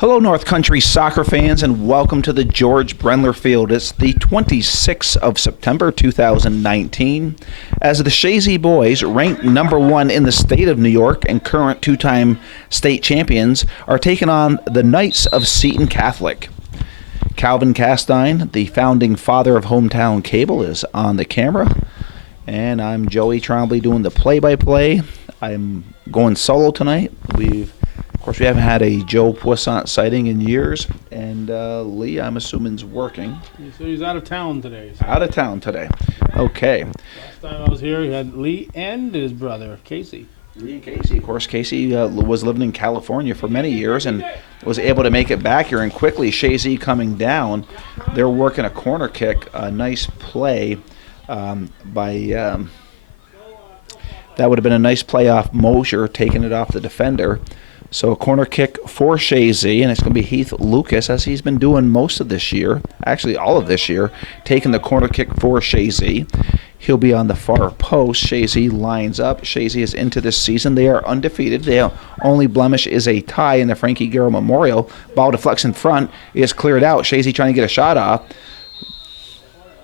Hello, North Country soccer fans, and welcome to the George Brendler Field. It's the 26th of September, 2019, as the Chazy boys, ranked number one in the state of New York and current two-time state champions, are taking on the Knights of Seton Catholic. Calvin Castine, the founding father of Hometown Cable, is on the camera, and I'm Joey Trombley doing the play-by-play. I'm going solo tonight. Of course, we haven't had a Joe Poissant sighting in years, and Lee, I'm assuming, is working. So he's out of town today. So. Out of town today. Okay. Last time I was here, he had Lee and his brother, Casey. Lee and Casey. Of course, Casey was living in California for many years and was able to make it back here. And quickly, Chazy coming down. They're working a corner kick, a nice play by that would have been a nice play off Mosier, taking it off the defender. So a corner kick for Chazy, and it's going to be Heath Lucas, as he's been doing most of this year, actually all of this year, taking the corner kick for Chazy. He'll be on the far post. Chazy lines up. Chazy is into this season. They are undefeated. Their only blemish is a tie in the Frankie Garrow Memorial. Ball deflects in front. It's cleared out. Chazy trying to get a shot off.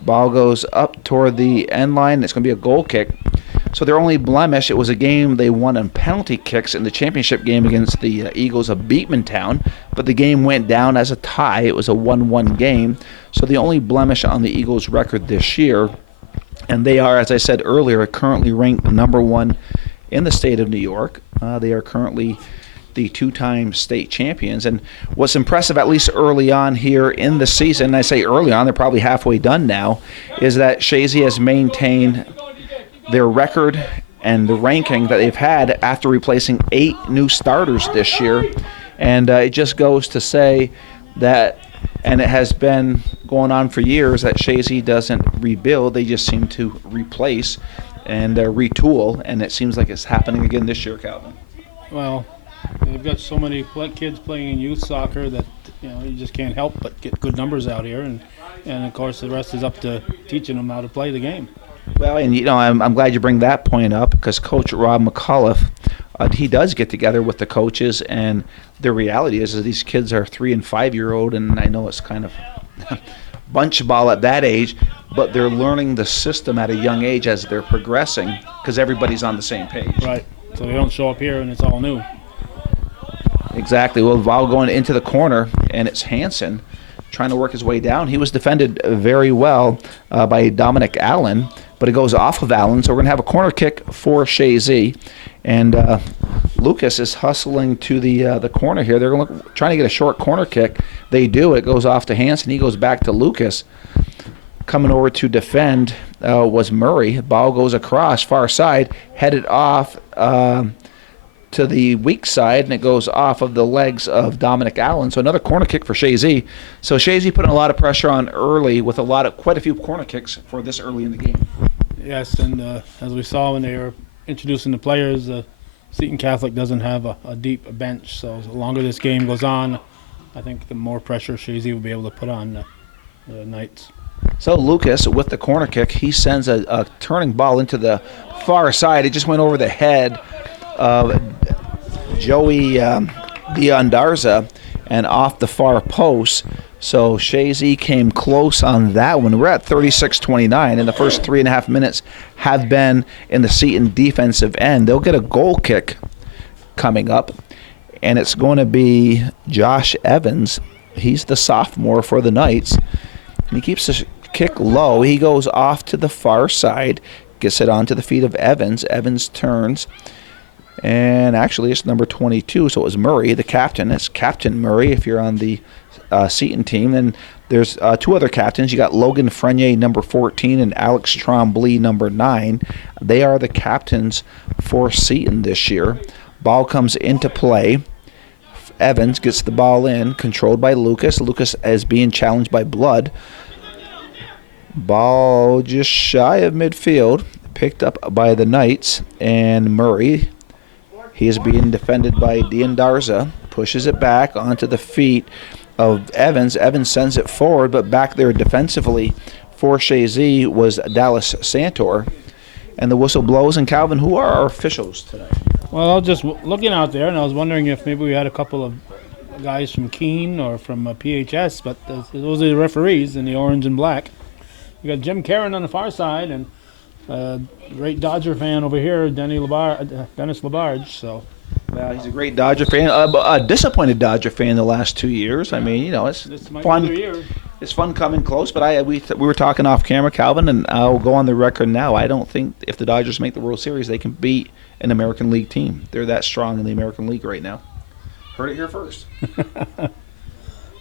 Ball goes up toward the end line. It's going to be a goal kick. So their only blemish, it was a game they won on penalty kicks in the championship game against the Eagles of Beekmantown, but the game went down as a tie. It was a 1-1 game. So the only blemish on the Eagles' record this year, and they are, as I said earlier, currently ranked number one in the state of New York. They are currently the two-time state champions. And what's impressive, at least early on here in the season, and I say early on, they're probably halfway done now, is that Chazy has maintained their record and the ranking that they've had after replacing 8 new starters this year. And it just goes to say that, and it has been going on for years, that Chazy doesn't rebuild. They just seem to replace and retool, and it seems like it's happening again this year, Calvin. Well, they've got so many kids playing in youth soccer that you just can't help but get good numbers out here, and of course the rest is up to teaching them how to play the game. Well, and I'm glad you bring that point up, because Coach Rob McAuliffe, he does get together with the coaches, and the reality is that these kids are 3- and 5-year-old, and I know it's kind of bunch ball at that age, but they're learning the system at a young age as they're progressing, because everybody's on the same page. Right. So they don't show up here and it's all new. Exactly. Well, Val going into the corner, and it's Hansen trying to work his way down. He was defended very well by Dominic Allen, but it goes off of Allen, so we're going to have a corner kick for Chazy. And Lucas is hustling to the corner here. They're trying to get a short corner kick. They do. It goes off to Hansen. He goes back to Lucas. Coming over to defend was Murray. Ball goes across, far side, headed off to the weak side, and it goes off of the legs of Dominic Allen. So another corner kick for Chazy. So Chazy putting a lot of pressure on early with quite a few corner kicks for this early in the game. Yes, and as we saw when they were introducing the players, Seton Catholic doesn't have a deep bench. So the longer this game goes on, I think the more pressure Chazy will be able to put on the Knights. So Lucas, with the corner kick, he sends a turning ball into the far side. It just went over the head of Joey Diandarza and off the far post. So Chazy came close on that one. We're at 36-29, and the first 3.5 minutes have been in the Seton defensive end. They'll get a goal kick coming up, and it's going to be Josh Evans. He's the sophomore for the Knights, and he keeps the kick low. He goes off to the far side, gets it onto the feet of Evans. Evans turns, and actually it's number 22, so it was Murray, the captain. It's Captain Murray if you're on the Seton team. And there's 2 other captains. You got Logan Frenier, number 14, and Alex Trombley, number 9. They are the captains for Seton this year. Ball comes into play. Evans gets the ball in, controlled by Lucas. Lucas is being challenged by Blood. Ball just shy of midfield, picked up by the Knights, and Murray. He is being defended by Diandarza, pushes it back onto the feet of Evans. Evans sends it forward, but back there defensively for Chazy was Dallas Santor. And the whistle blows. And Calvin, who are our officials today? Well, I was just looking out there, and I was wondering if maybe we had a couple of guys from Keene or from PHS, but those are the referees in the orange and black. You got Jim Karen on the far side, and great Dodger fan over here, Dennis Labarge. So, well, he's a great Dodger fan, a disappointed Dodger fan the last 2 years. I mean, it's this might fun. be their year. It's fun coming close, but we were talking off camera, Calvin, and I'll go on the record now. I don't think if the Dodgers make the World Series, they can beat an American League team. They're that strong in the American League right now. Heard it here first. All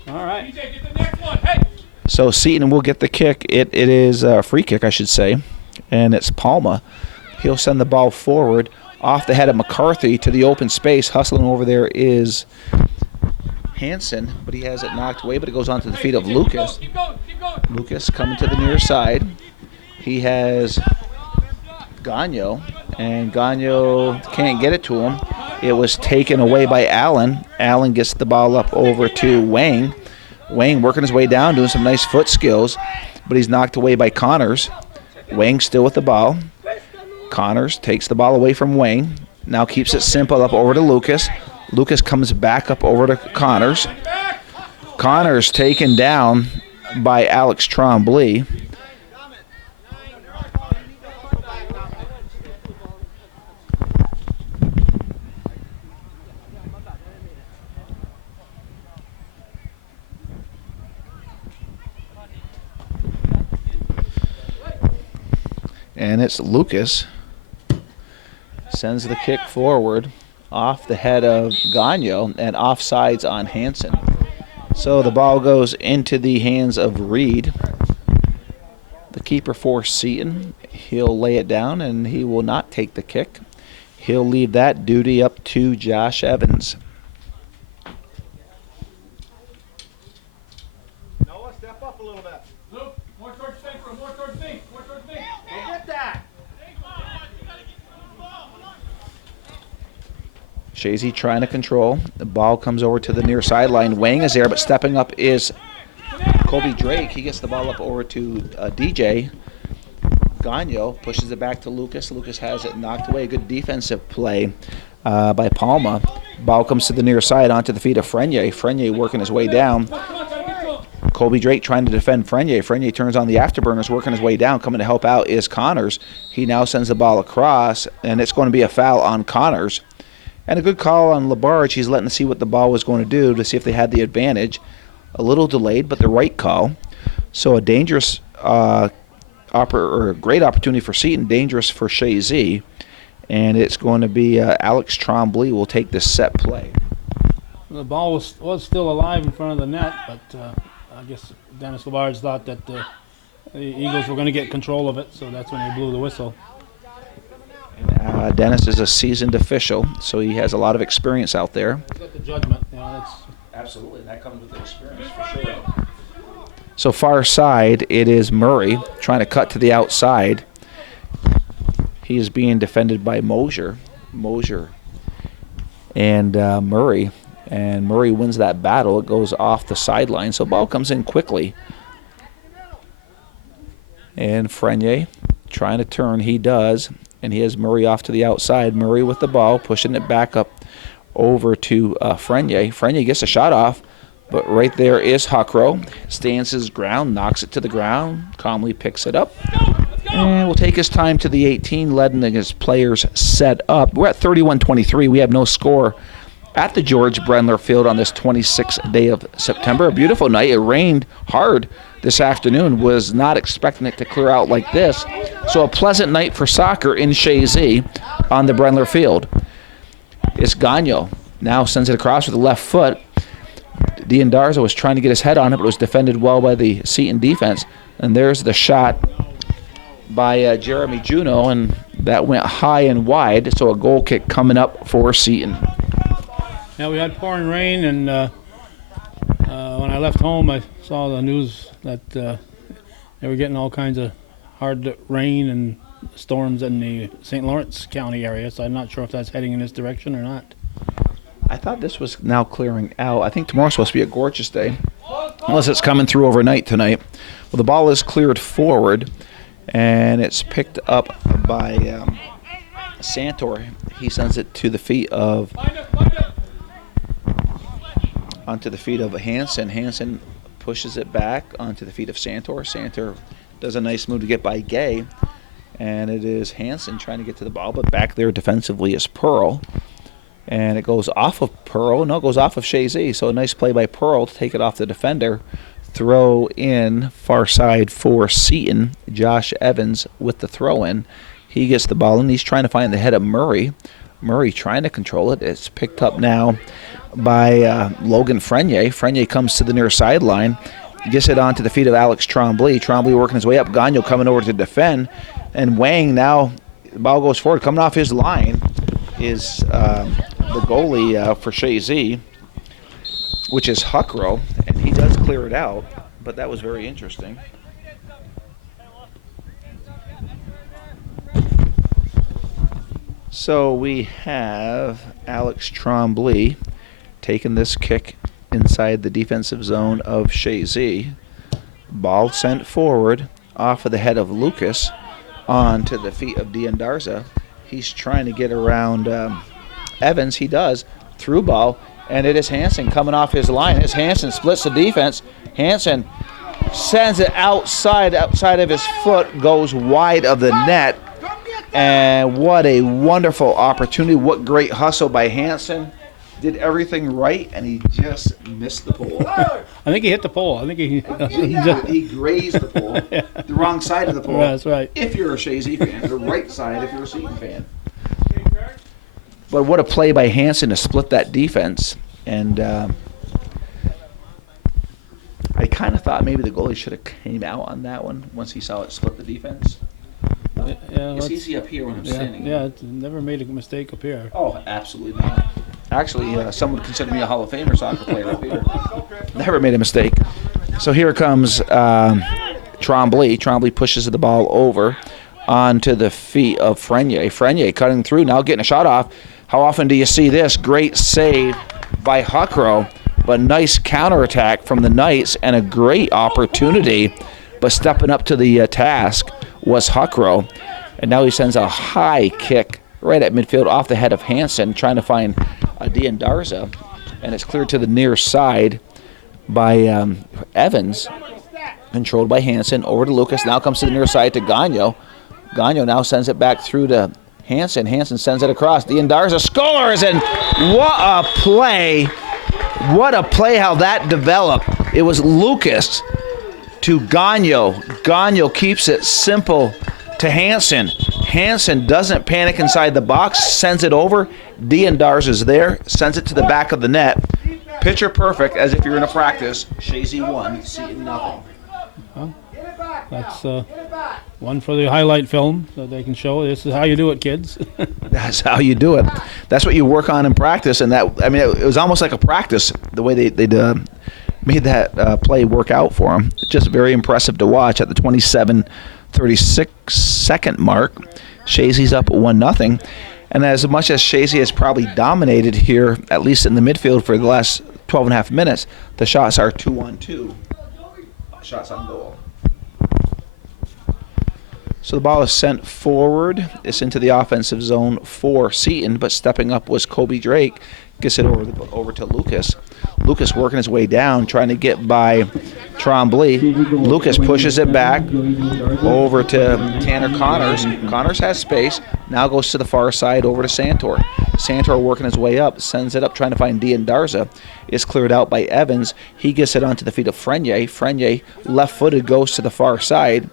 right. DJ, get the next one. Hey. So Seton will get the kick. It is a free kick, I should say, and it's Palma. He'll send the ball forward off the head of McCarthy to the open space. Hustling over there is Hansen, but he has it knocked away, but it goes onto the feet of Lucas. Keep going. Lucas coming to the near side. He has Gagno, and Gagno can't get it to him. It was taken away by Allen. Allen gets the ball up over to Wang. Wang working his way down, doing some nice foot skills, but he's knocked away by Connors. Wang still with the ball. Connors takes the ball away from Wang. Now keeps it simple up over to Lucas. Lucas comes back up over to Connors. Connors taken down by Alex Trombley. And it's Lucas. Sends the kick forward off the head of Gagno and offsides on Hansen. So the ball goes into the hands of Reed. The keeper for Seton. He'll lay it down and he will not take the kick. He'll leave that duty up to Josh Evans. Noah, step up a little bit. Luke, more towards center, more towards me. Go get that. Chazy trying to control. The ball comes over to the near sideline. Wang is there, but stepping up is Colby Drake. He gets the ball up over to DJ. Gagno pushes it back to Lucas. Lucas has it knocked away. Good defensive play by Palma. Ball comes to the near side onto the feet of Frenier. Frenier working his way down. Colby Drake trying to defend Frenier. Frenier turns on the afterburners, working his way down. Coming to help out is Connors. He now sends the ball across, and it's going to be a foul on Connors. And a good call on Labarge. He's letting us see what the ball was going to do to see if they had the advantage. A little delayed, but the right call. So a dangerous, great opportunity for Seton, dangerous for Chazy. And it's going to be Alex Trombley will take this set play. The ball was still alive in front of the net, but I guess Dennis Labarge thought that the Eagles were going to get control of it, so that's when they blew the whistle. Dennis is a seasoned official, so he has a lot of experience out there. He's got the judgment. That's Absolutely, that comes with the experience for sure. So far side, it is Murray trying to cut to the outside. He is being defended by Mosier and Murray. And Murray wins that battle. It goes off the sideline, so ball comes in quickly. And Frenier trying to turn. He does. And he has Murray off to the outside. Murray with the ball, pushing it back up over to Frenier. Frenier gets a shot off, but right there is Huckrow. Stands his ground, knocks it to the ground, calmly picks it up. And will take his time to the 18, letting his players set up. We're at 31-23. We have no score at the George Brendler Field on this 26th day of September. A beautiful night. It rained hard this afternoon. Was not expecting it to clear out like this. So a pleasant night for soccer in Chazy on the Brendler Field. It's Gagno. Now sends it across with the left foot. D'Andarzo was trying to get his head on it, but it was defended well by the Seton defense. And there's the shot by Jeremy Juneau, and that went high and wide. So a goal kick coming up for Seton. Yeah, we had pouring rain, and when I left home, I saw the news that they were getting all kinds of hard rain and storms in the St. Lawrence County area, so I'm not sure if that's heading in this direction or not. I thought this was now clearing out. I think tomorrow's supposed to be a gorgeous day, unless it's coming through overnight tonight. Well, the ball is cleared forward, and it's picked up by Santor. He sends it to the feet of onto the feet of Hansen. Hansen pushes it back onto the feet of Santor. Santor does a nice move to get by Gay. And it is Hansen trying to get to the ball, but back there defensively is Pearl. And it goes off of Pearl. No, it goes off of Chazy. So a nice play by Pearl to take it off the defender. Throw in far side for Seton. Josh Evans with the throw in. He gets the ball and he's trying to find the head of Murray. Murray trying to control it. It's picked up now by Logan Frenier. Frenier comes to the near sideline. Gets it onto the feet of Alex Trombley. Trombley working his way up. Gagnon coming over to defend. And Wang now, the ball goes forward. Coming off his line is the goalie for Chazy, which is Huckrow. And he does clear it out, but that was very interesting. So we have Alex Trombley taking this kick inside the defensive zone of Chazy. Ball sent forward off of the head of Lucas onto the feet of Diandarza. He's trying to get around Evans. He does. Through ball. And it is Hansen coming off his line. As Hansen splits the defense. Hansen sends it outside of his foot. Goes wide of the net. And what a wonderful opportunity. What great hustle by Hansen. Did everything right, and he just missed the pole. I think he hit the pole. I think he grazed the pole. Yeah. The wrong side of the pole. That's right. If you're a Chazy fan. The right side if you're a Seton fan. But what a play by Hansen to split that defense. And I kind of thought maybe the goalie should have came out on that one once he saw it split the defense. Yeah, It's easy up here when I'm standing. Yeah, it's never made a mistake up here. Oh, absolutely not. Actually, some would consider me a Hall of Famer soccer player up here. Never made a mistake. So here comes Trombley. Trombley pushes the ball over onto the feet of Frenier. Frenier cutting through, now getting a shot off. How often do you see this? Great save by Huckrow, but nice counterattack from the Knights and a great opportunity. But stepping up to the task was Huckrow. And now he sends a high kick right at midfield off the head of Hansen, trying to find Diandarza. And it's cleared to the near side by Evans, controlled by Hansen. Over to Lucas, now comes to the near side to Gagnon. Gagnon now sends it back through to Hansen. Hansen sends it across. Diandarza scores, and what a play. What a play how that developed. It was Lucas to Gagnon. Gagnon keeps it simple to Hansen. Hansen doesn't panic inside the box, sends it over. Diandarza's there, sends it to the back of the net. Picture perfect, as if you're in a practice. Chazy 1, Seton nothing. Well, that's one for the highlight film that they can show. This is how you do it, kids. That's how you do it. That's what you work on in practice, and that, I mean, it was almost like a practice the way they made that play work out for them. Just very impressive to watch at the 36-second mark. Chazy's up 1-0. And as much as Chazy has probably dominated here, at least in the midfield for the last 12 and a half minutes, the shots are 2-on-2. Shots on goal. So the ball is sent forward. It's into the offensive zone for Seton, but stepping up was Kobe Drake. Gets it over to Lucas. Lucas working his way down, trying to get by Trombley. Lucas pushes it back over to Tanner Connors. Connors has space. Now goes to the far side over to Santor. Santor working his way up, sends it up, trying to find Diandarza. It's cleared out by Evans. He gets it onto the feet of Frenier. Frenier, left-footed, goes to the far side.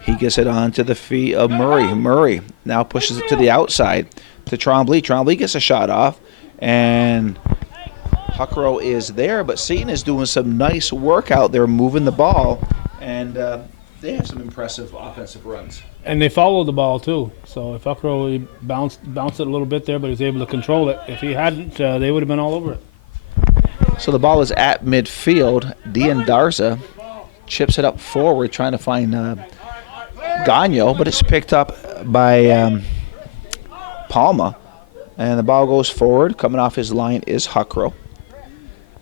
He gets it onto the feet of Murray. Murray now pushes it to the outside to Trombley. Trombley gets a shot off, and Huckrow is there, but Seton is doing some nice work out there, moving the ball, and they have some impressive offensive runs. And they followed the ball, too. So if Huckrow bounced it a little bit there, but he was able to control it. If he hadn't, they would have been all over it. So the ball is at midfield. Diandarza chips it up forward, trying to find Gagnon, but it's picked up by Palma. And the ball goes forward. Coming off his line is Huckrow.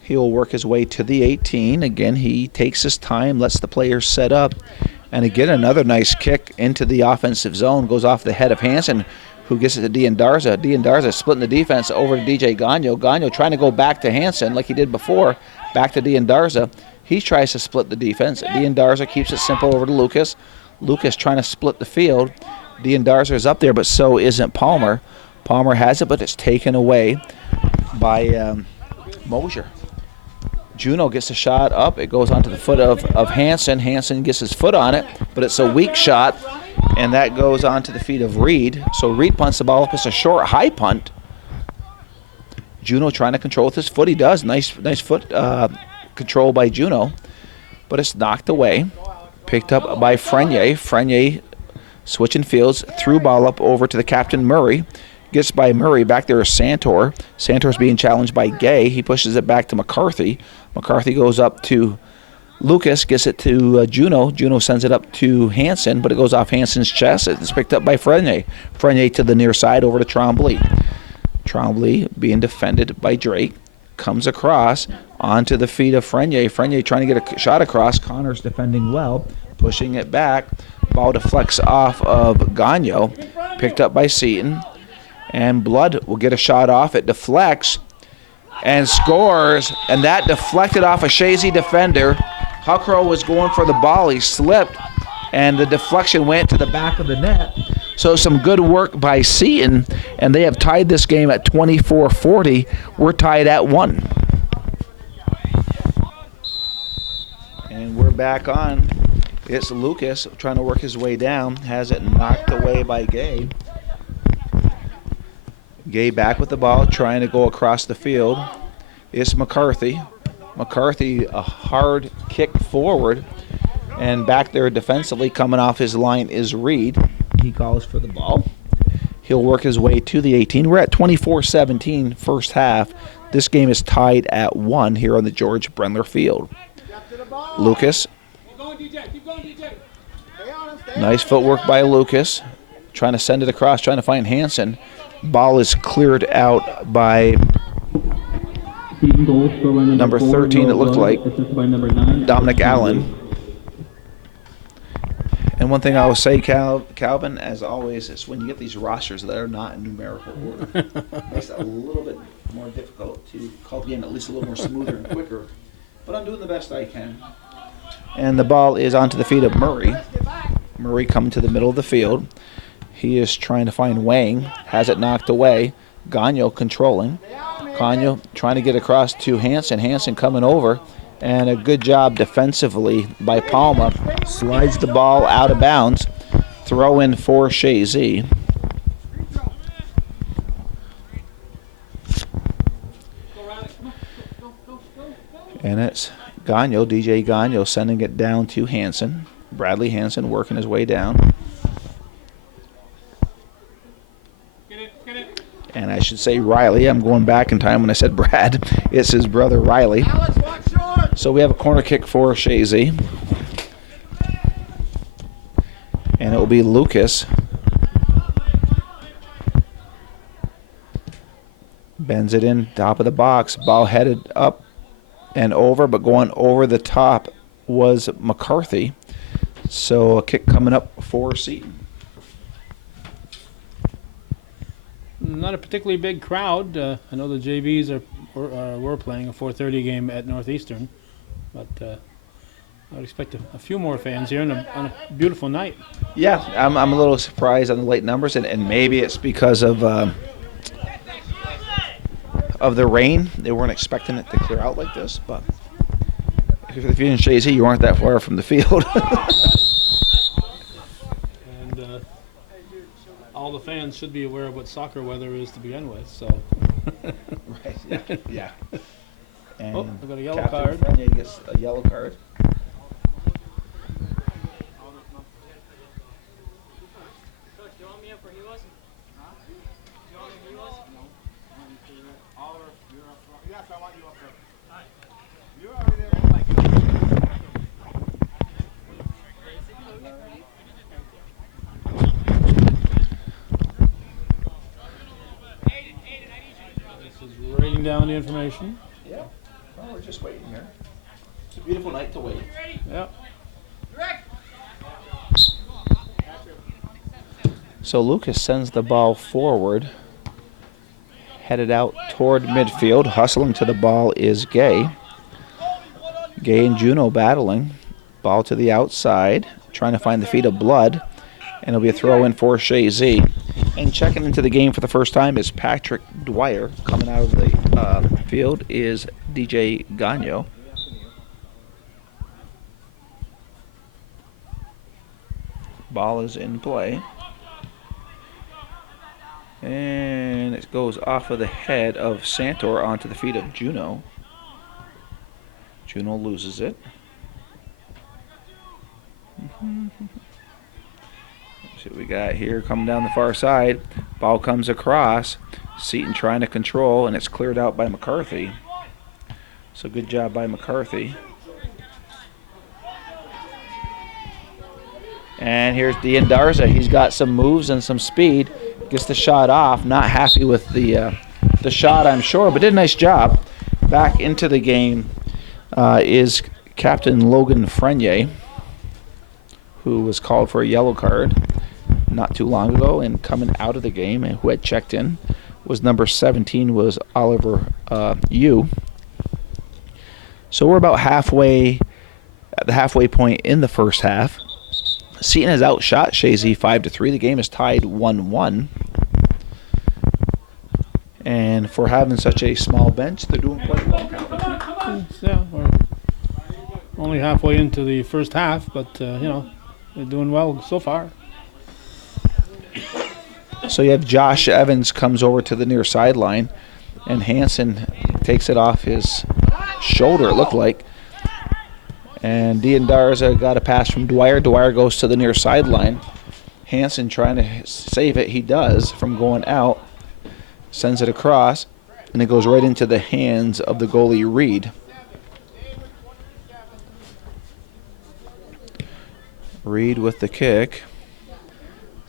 He'll work his way to the 18. Again, he takes his time, lets the players set up. And again, another nice kick into the offensive zone. Goes off the head of Hansen, who gets it to D'Andarza. D'Andarza splitting the defense over to DJ Gagno. Gagno trying to go back to Hansen like he did before, back to D'Andarza. He tries to split the defense. D'Andarza keeps it simple over to Lucas. Lucas trying to split the field. D'Andarza is up there, but so isn't Palmer. Palmer has it, but it's taken away by Mosier. Juno gets a shot up. It goes onto the foot of Hansen. Hansen gets his foot on it, but it's a weak shot, and that goes onto the feet of Reed. So Reed punts the ball up. It's a short, high punt. Juno trying to control with his foot. He does. Nice foot control by Juno, but it's knocked away. Picked up by Frenier. Frenier switching fields, threw ball up over to the captain Murray. Gets by Murray. Back there is Santor. Santor's being challenged by Gay. He pushes it back to McCarthy. McCarthy goes up to Lucas, gets it to Juno. Juno sends it up to Hansen, but it goes off Hansen's chest. It's picked up by Frenier. Frenier to the near side over to Trombley. Trombley being defended by Drake. Comes across onto the feet of Frenier. Frenier trying to get a shot across. Connor's defending well, pushing it back. Ball deflects off of Gagno. Picked up by Seton. And Blood will get a shot off. It deflects and scores. And that deflected off a Chazy defender. Huckrow was going for the ball. He slipped. And the deflection went to the back of the net. So some good work by Seton. And they have tied this game at 24-40. We're tied at 1. And we're back on. It's Lucas trying to work his way down. Has it knocked away by Gay. Gay back with the ball, trying to go across the field. It's McCarthy. McCarthy, a hard kick forward. And back there defensively coming off his line is Reed. He calls for the ball. He'll work his way to the 18. We're at 24-17 first half. This game is tied at 1 here on the George Brendler field. Lucas. Keep going, DJ. Keep going, DJ. Nice footwork by Lucas. Trying to send it across, trying to find Hansen. Ball is cleared out by number 13, it looked like, Dominic Allen. And one thing I will say, Calvin, as always, is when you get these rosters that are not in numerical order, it makes it a little bit more difficult to call the game at least a little more smoother and quicker. But I'm doing the best I can. And the ball is onto the feet of Murray. Murray coming to the middle of the field. He is trying to find Wang. Has it knocked away. Gagno controlling. Gagno trying to get across to Hansen. Hansen coming over. And a good job defensively by Palma. Slides the ball out of bounds. Throw in for Chazy. And it's Gagno, DJ Gagno, sending it down to Hansen. Bradley Hansen working his way down. And I should say Riley. I'm going back in time when I said Brad. It's his brother Riley. So we have a corner kick for Chazy. And it will be Lucas. Bends it in, top of the box. Ball headed up and over, but going over the top was McCarthy. So a kick coming up for Seton. Not a particularly big crowd. I know the JVs were playing a 4:30 game at Northeastern, but I would expect a few more fans here on a beautiful night. Yeah, I'm a little surprised on the late numbers, and maybe it's because of the rain. They weren't expecting it to clear out like this, but if you're in Chazy, you aren't that far from the field. And all the fans should be aware of what soccer weather is to begin with. So. Right. Yeah. And Oh, we got a yellow Captain card. Frenier gets a yellow card. Yes, I want you up there. You're already there. This is writing down the information. Yeah. Well, we're just waiting here. It's a beautiful night to wait. Yep. So Lucas sends the ball forward, headed out toward midfield. Hustling to the ball is Gay. Gay and Juno battling. Ball to the outside, trying to find the feet of Blood. And it'll be a throw in for Chazy. And checking into the game for the first time is Patrick Dwyer. Coming out of the field is DJ Gagno. Ball is in play. And it goes off of the head of Santor onto the feet of Juno. Juno loses it. See what we got here coming down the far side. Ball comes across. Seton trying to control, and it's cleared out by McCarthy. So good job by McCarthy. And here's D'Andarza. He's got some moves and some speed. Gets the shot off. Not happy with the shot, I'm sure, but did a nice job. Back into the game is Captain Logan Frenier, who was called for a yellow card not too long ago, and coming out of the game, and who had checked in was number 17, was Oliver Yu. So we're about halfway, at the halfway point in the first half. Seton has outshot Chazy 5-3. The game is tied 1-1. And for having such a small bench, they're doing quite well. Yeah, we're only halfway into the first half, but they're doing well so far. So you have Josh Evans comes over to the near sideline, and Hansen takes it off his shoulder, it looked like. And D'Andarza got a pass from Dwyer. Dwyer goes to the near sideline. Hansen trying to save it. He does from going out. Sends it across, and it goes right into the hands of the goalie, Reed. Reed with the kick.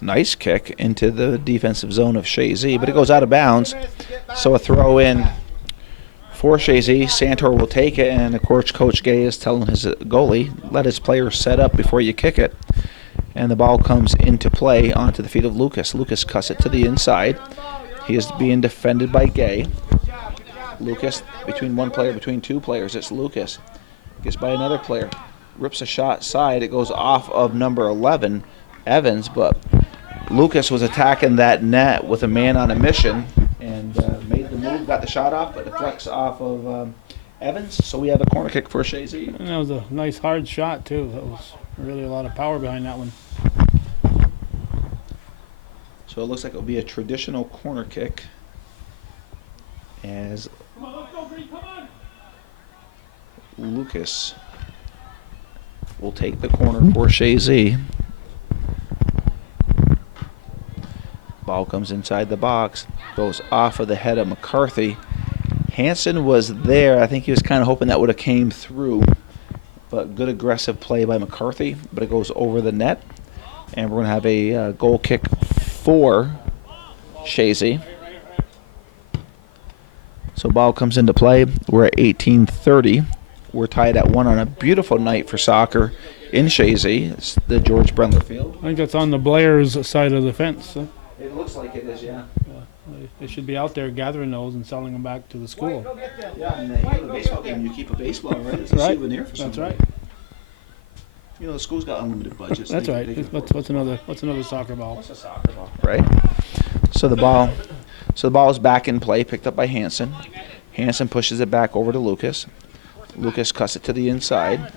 Nice kick into the defensive zone of Chazy, but it goes out of bounds. So a throw in for Chazy. Santor will take it, and of course Coach Gay is telling his goalie, let his players set up before you kick it. And the ball comes into play onto the feet of Lucas. Lucas cuts it to the inside. He is being defended by Gay. Lucas, between two players, it's Lucas. Gets by another player. Rips a shot side. It goes off of number 11, Evans, but Lucas was attacking that net with a man on a mission and made the move, got the shot off, but deflects off of Evans. So we have a corner kick for Chazy. And that was a nice hard shot too. That was really a lot of power behind that one. So it looks like it'll be a traditional corner kick as Lucas will take the corner for Chazy. Ball comes inside the box, goes off of the head of McCarthy. Hansen was there. I think he was kind of hoping that would have came through, but good aggressive play by McCarthy, but it goes over the net. And we're going to have a goal kick for Chazy. So ball comes into play. We're at 18:30. We're tied at 1 on a beautiful night for soccer in Chazy. It's the George Brendler Field. I think that's on the Blair's side of the fence. It looks like it is, yeah. They should be out there gathering those and selling them back to the school. Yeah, and the baseball game, you keep a baseball, right? It's a Right. souvenir for somebody. That's right. You know, the school's got unlimited budgets. That's They right. can What's another soccer ball? What's a soccer ball? Right. So the ball is back in play, picked up by Hansen. Hansen pushes it back over to Lucas. Lucas cuts it to the inside.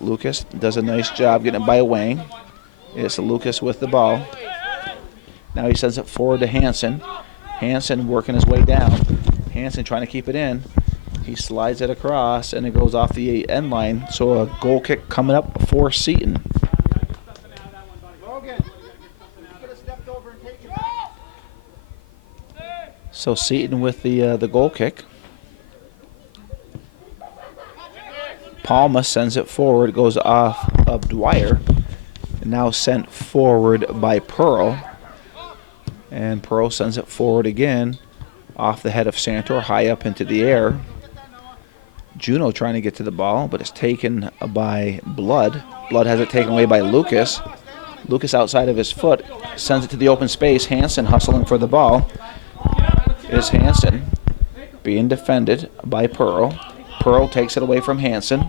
Lucas does a nice job getting it by Wang. It's Lucas with the ball. Now he sends it forward to Hansen. Hansen working his way down. Hansen trying to keep it in. He slides it across, and it goes off the end line. So a goal kick coming up for Seton. Logan, you could have stepped over and taken that. So Seton with the goal kick. Palma sends it forward. It goes off of Dwyer. And now sent forward by Pearl. And Pearl sends it forward again. Off the head of Santor, high up into the air. Juno trying to get to the ball, but it's taken by Blood. Blood has it taken away by Lucas. Lucas outside of his foot, sends it to the open space. Hansen hustling for the ball. Is Hansen being defended by Pearl. Pearl takes it away from Hansen.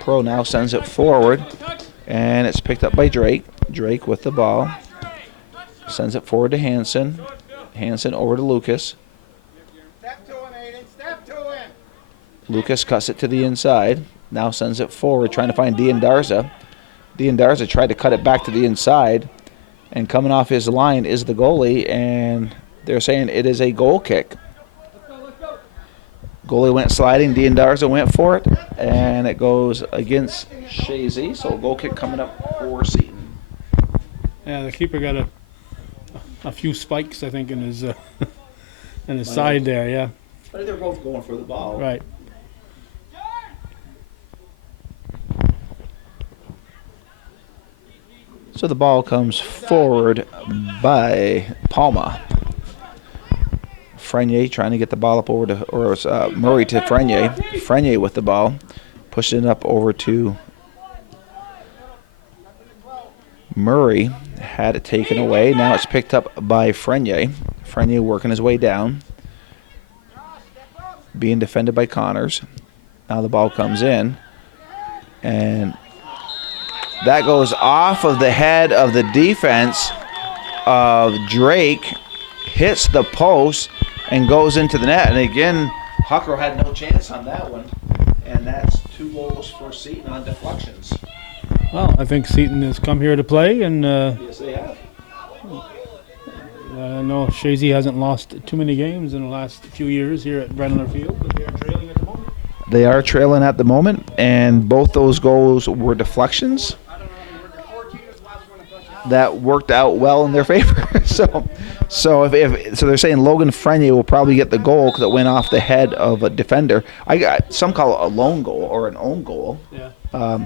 Pearl now sends it forward, and it's picked up by Drake. Drake with the ball. Sends it forward to Hansen. Hansen over to Lucas. Step to him, Aiden. Step to him. Lucas cuts it to the inside. Now sends it forward, trying to find Diandarza. Diandarza tried to cut it back to the inside, and coming off his line is the goalie, and they're saying it is a goal kick. Goalie went sliding. Diandarza went for it, and it goes against Chazy. So a goal kick coming up for Seton. Yeah, the keeper got a few spikes, I think, in his side there. Yeah, But they're both going for the ball. right. So the ball comes forward by Palma. Frenier trying to get the ball up over to, or Murray to Frenier. Frenier with the ball, pushing it up over to Murray. Had it taken away. Now it's picked up by Frenier. Frenier working his way down, being defended by Connors. Now the ball comes in, and that goes off of the head of the defense of Drake, hits the post, and goes into the net. And again, Huckrow had no chance on that one. And that's 2 goals for Seton on deflections. Well, I think Seton has come here to play, and Yes, they have. I know Chazy hasn't lost too many games in the last few years here at Brendler Field, but they are trailing at the moment. They are trailing at the moment, and both those goals were deflections. That worked out well in their favor. so if they're saying Logan Frenier will probably get the goal because it went off the head of a defender. Some call it a lone goal or an own goal. Yeah.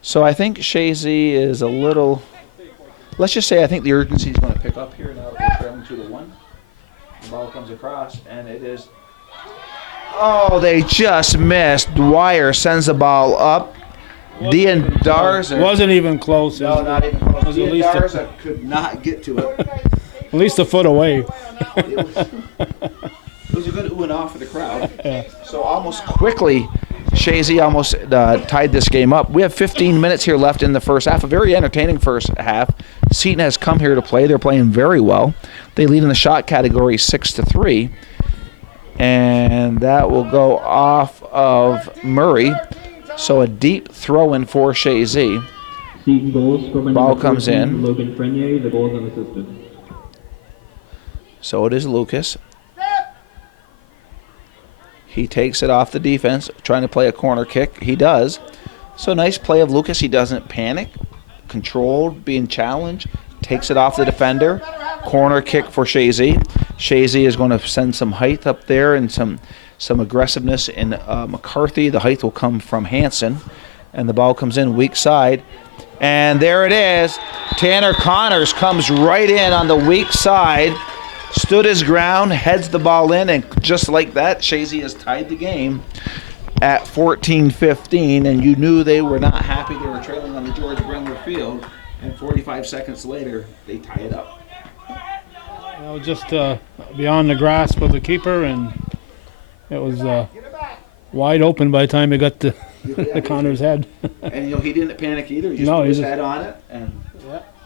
So I think Chazy is a little. Let's just say I think the urgency is going to pick up here now. They're trailing 2-1. The ball comes across, and it is. Oh, they just missed. Dwyer sends the ball up. Diandarza Wasn't even close. No, not even close. Was at least a- Diandarza could not get to it. At least a foot away. It was a good ooh and ah for the crowd. Yeah. So almost quickly, Chazy almost tied this game up. We have 15 minutes here left in the first half. A very entertaining first half. Seton has come here to play. They're playing very well. They lead in the shot category 6-3. And that will go off of Murray. So a deep throw-in for Chazy. Seton goals scored by Ball number comes 14, in. Logan Frenier, the goal is unassisted. So it is Lucas. He takes it off the defense, trying to play a corner kick. He does. So nice play of Lucas. He doesn't panic. Controlled, being challenged. Takes it off the defender. Corner kick for Chazy. Chazy is going to send some height up there and some aggressiveness in McCarthy. The height will come from Hansen. And the ball comes in weak side. And there it is. Tanner Connors comes right in on the weak side. Stood his ground, heads the ball in, and just like that, Chazy has tied the game at 14-15, and you knew they were not happy. They were trailing on the George Brendler field, and 45 seconds later, they tie it up. Just beyond the grasp of the keeper, and it was wide open by the time it got to Connor's head. And he didn't panic either. He just No, put he his just- head on it and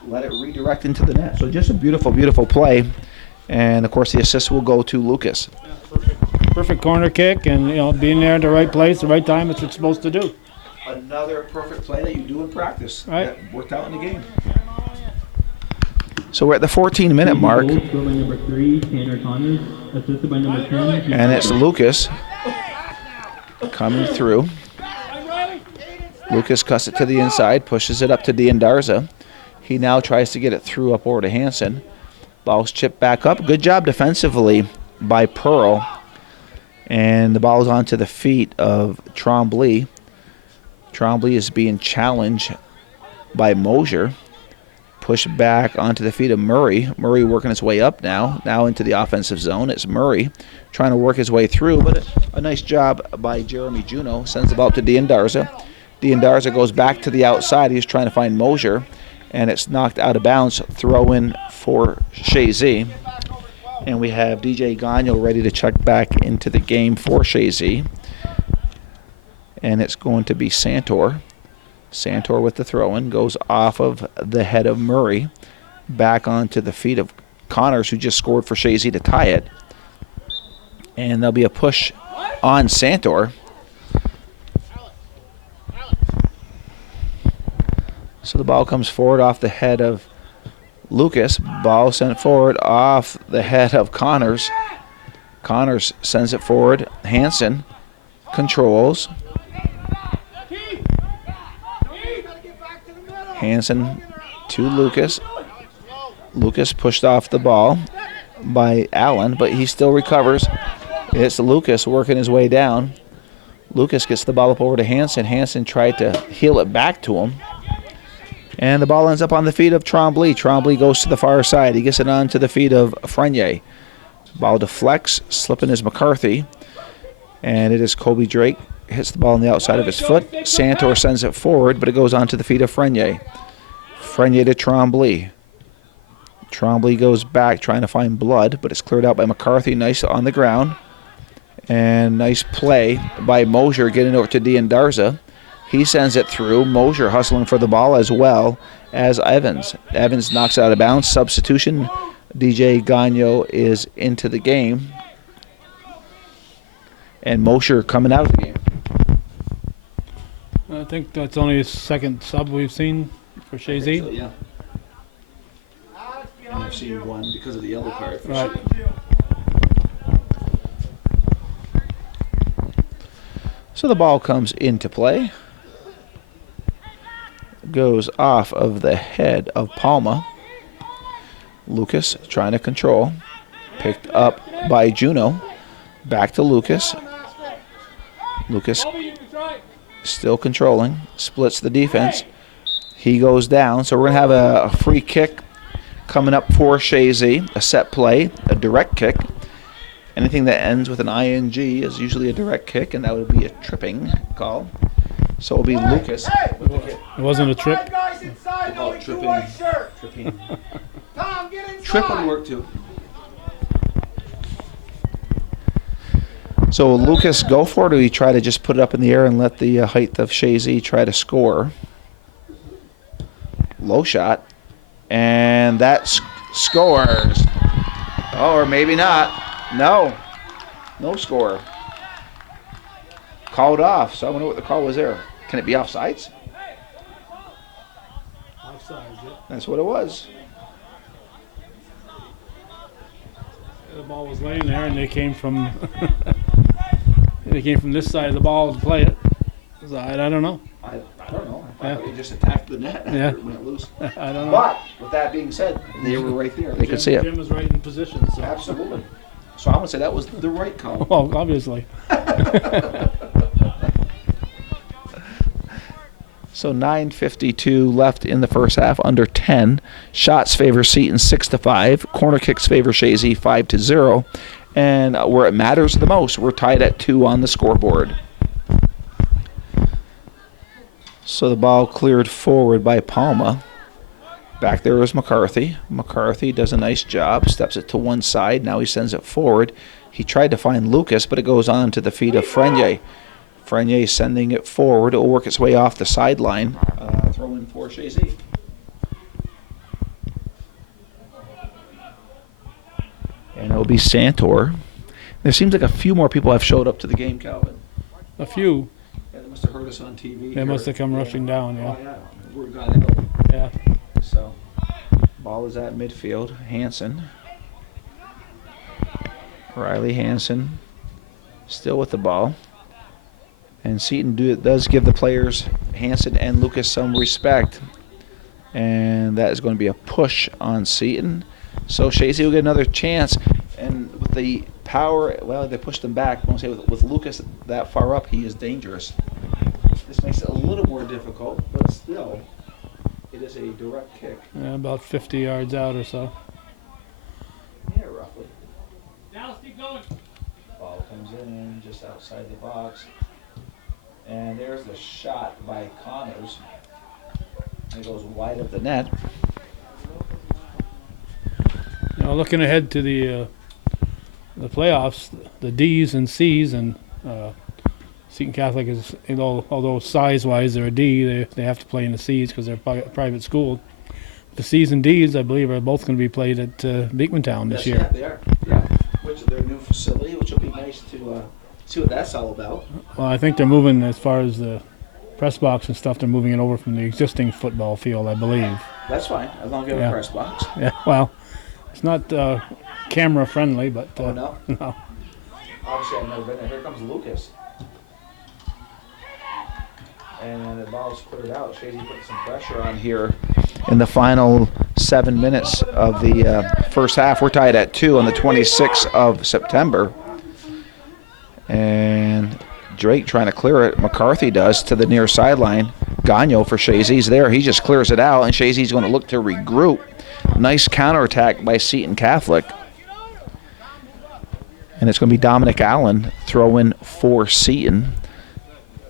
let it redirect into the net. So just a beautiful, beautiful play. And, of course, the assist will go to Lucas. Perfect corner kick, and being there at the right place, the right time, it's what it's supposed to do. Another perfect play that you do in practice. Right. That worked out in the game. So we're at the 14-minute mark, Goals scored by number 3, Tanner Connors, assisted by number 10. and it's Lucas coming through. Lucas cuts it to the inside, pushes it up to Diandarza. He now tries to get it through up over to Hansen. Ball's chipped back up. Good job defensively by Pearl. And the ball's onto the feet of Trombley. Trombley is being challenged by Mosier. Pushed back onto the feet of Murray. Murray working his way up now into the offensive zone. It's Murray trying to work his way through, but a nice job by Jeremy Juneau. Sends the ball to Diandarza. D'Andarza goes back to the outside. He's trying to find Mosier, and it's knocked out of bounds. Throw in for Chazy. And we have DJ Gagno ready to check back into the game for Chazy. And it's going to be Santor. Santor with the throw-in goes off of the head of Murray, back onto the feet of Connors, who just scored for Chazy to tie it. And there'll be a push on Santor. So the ball comes forward off the head of Lucas. Ball sent forward off the head of Connors. Connors sends it forward. Hansen controls. Hansen to Lucas. Lucas pushed off the ball by Allen, but he still recovers. It's Lucas working his way down. Lucas gets the ball up over to Hansen. Hansen tried to heel it back to him. And the ball ends up on the feet of Trombley. Trombley goes to the far side. He gets it on to the feet of Frenier. Ball deflects. Slipping is McCarthy. And it is Kobe Drake. Hits the ball on the outside of his foot. Santor sends it forward, but it goes on to the feet of Frenier. Frenier to Trombley. Trombley goes back trying to find Blood, but it's cleared out by McCarthy. Nice on the ground. And nice play by Mosier getting over to D'Andarza. He sends it through. Mosier hustling for the ball as well as Evans. Evans knocks it out of bounds. Substitution. DJ Gagno is into the game. And Mosier coming out of the game. I think that's only his second sub we've seen for Chazy. So, yeah. And I've seen one because of the yellow card. Right. So the ball comes into play. Goes off of the head of Palma. Lucas trying to control. Picked up by Juno. Back to Lucas. Lucas still controlling. Splits the defense. He goes down. So we're going to have a free kick coming up for Chazy. A set play. A direct kick. Anything that ends with an ING is usually a direct kick, and that would be a tripping call. So it'll be Lucas. It wasn't a trip. Tripping. Trip would work too. So will Lucas go for it, or he try to just put it up in the air and let the height of Chazy try to score? Low shot. And that scores. Oh, or maybe not. No score. Called off, so I wonder what the call was there. Can it be offsides? Offsides, yeah. That's what it was. The ball was laying there, and they came from this side of the ball to play it. So I don't know. I don't know. I thought Yeah. they just attacked the net after Yeah. it went loose. I don't know. But with that being said, they were right there. They could see it. Jim was right in position. So. Absolutely. So I would say that was the right call. Oh, obviously. So 9:52 left in the first half, under 10. Shots favor Seton 6-5. Corner kicks favor Chazy 5-0. And where it matters the most, we're tied at 2 on the scoreboard. So the ball cleared forward by Palma. Back there is McCarthy. McCarthy does a nice job, steps it to one side. Now he sends it forward. He tried to find Lucas, but it goes on to the feet of Frenier. Frenier sending it forward. It will work its way off the sideline. Throw in for Chazy. And it will be Santor. There seems like a few more people have showed up to the game, Calvin. A few. Yeah, they must have heard us on TV. They must have come rushing down, yeah. Oh, yeah. Word got out. Yeah. So, ball is at midfield. Hansen. Riley Hansen still with the ball. And Seton does give the players, Hansen and Lucas, some respect. And that is going to be a push on Seton. So Chazy will get another chance. And with the power, well, they pushed him back. I won't say with Lucas that far up, he is dangerous. This makes it a little more difficult, but still, it is a direct kick. Yeah, about 50 yards out or so. Yeah, roughly. Dallas, keep going. Ball comes in just outside the box. And there's the shot by Connors. It goes wide of the net. Looking ahead to the playoffs, the D's and C's, and Seton Catholic is, although size-wise they're a D, they have to play in the C's because they're a private school. The C's and D's, I believe, are both going to be played at Beekmantown this year. Yeah, they are. Yeah, which is their new facility, which will be nice to see what that's all about. Well, I think they're moving, as far as the press box and stuff, they're moving it over from the existing football field, I believe. That's fine, as long as you have a press box. Yeah, well, it's not camera friendly, but Oh, no? no. Obviously, I've never been there. Here comes Lucas. And the ball's cleared out. Chazy put some pressure on here in the final 7 minutes of the first half. We're tied at 2 on the 26th of September. And Drake trying to clear it. McCarthy does to the near sideline. Gagnon for Chazy's there. He just clears it out, and Chazy's going to look to regroup. Nice counterattack by Seton Catholic. And it's going to be Dominic Allen throwing for Seton.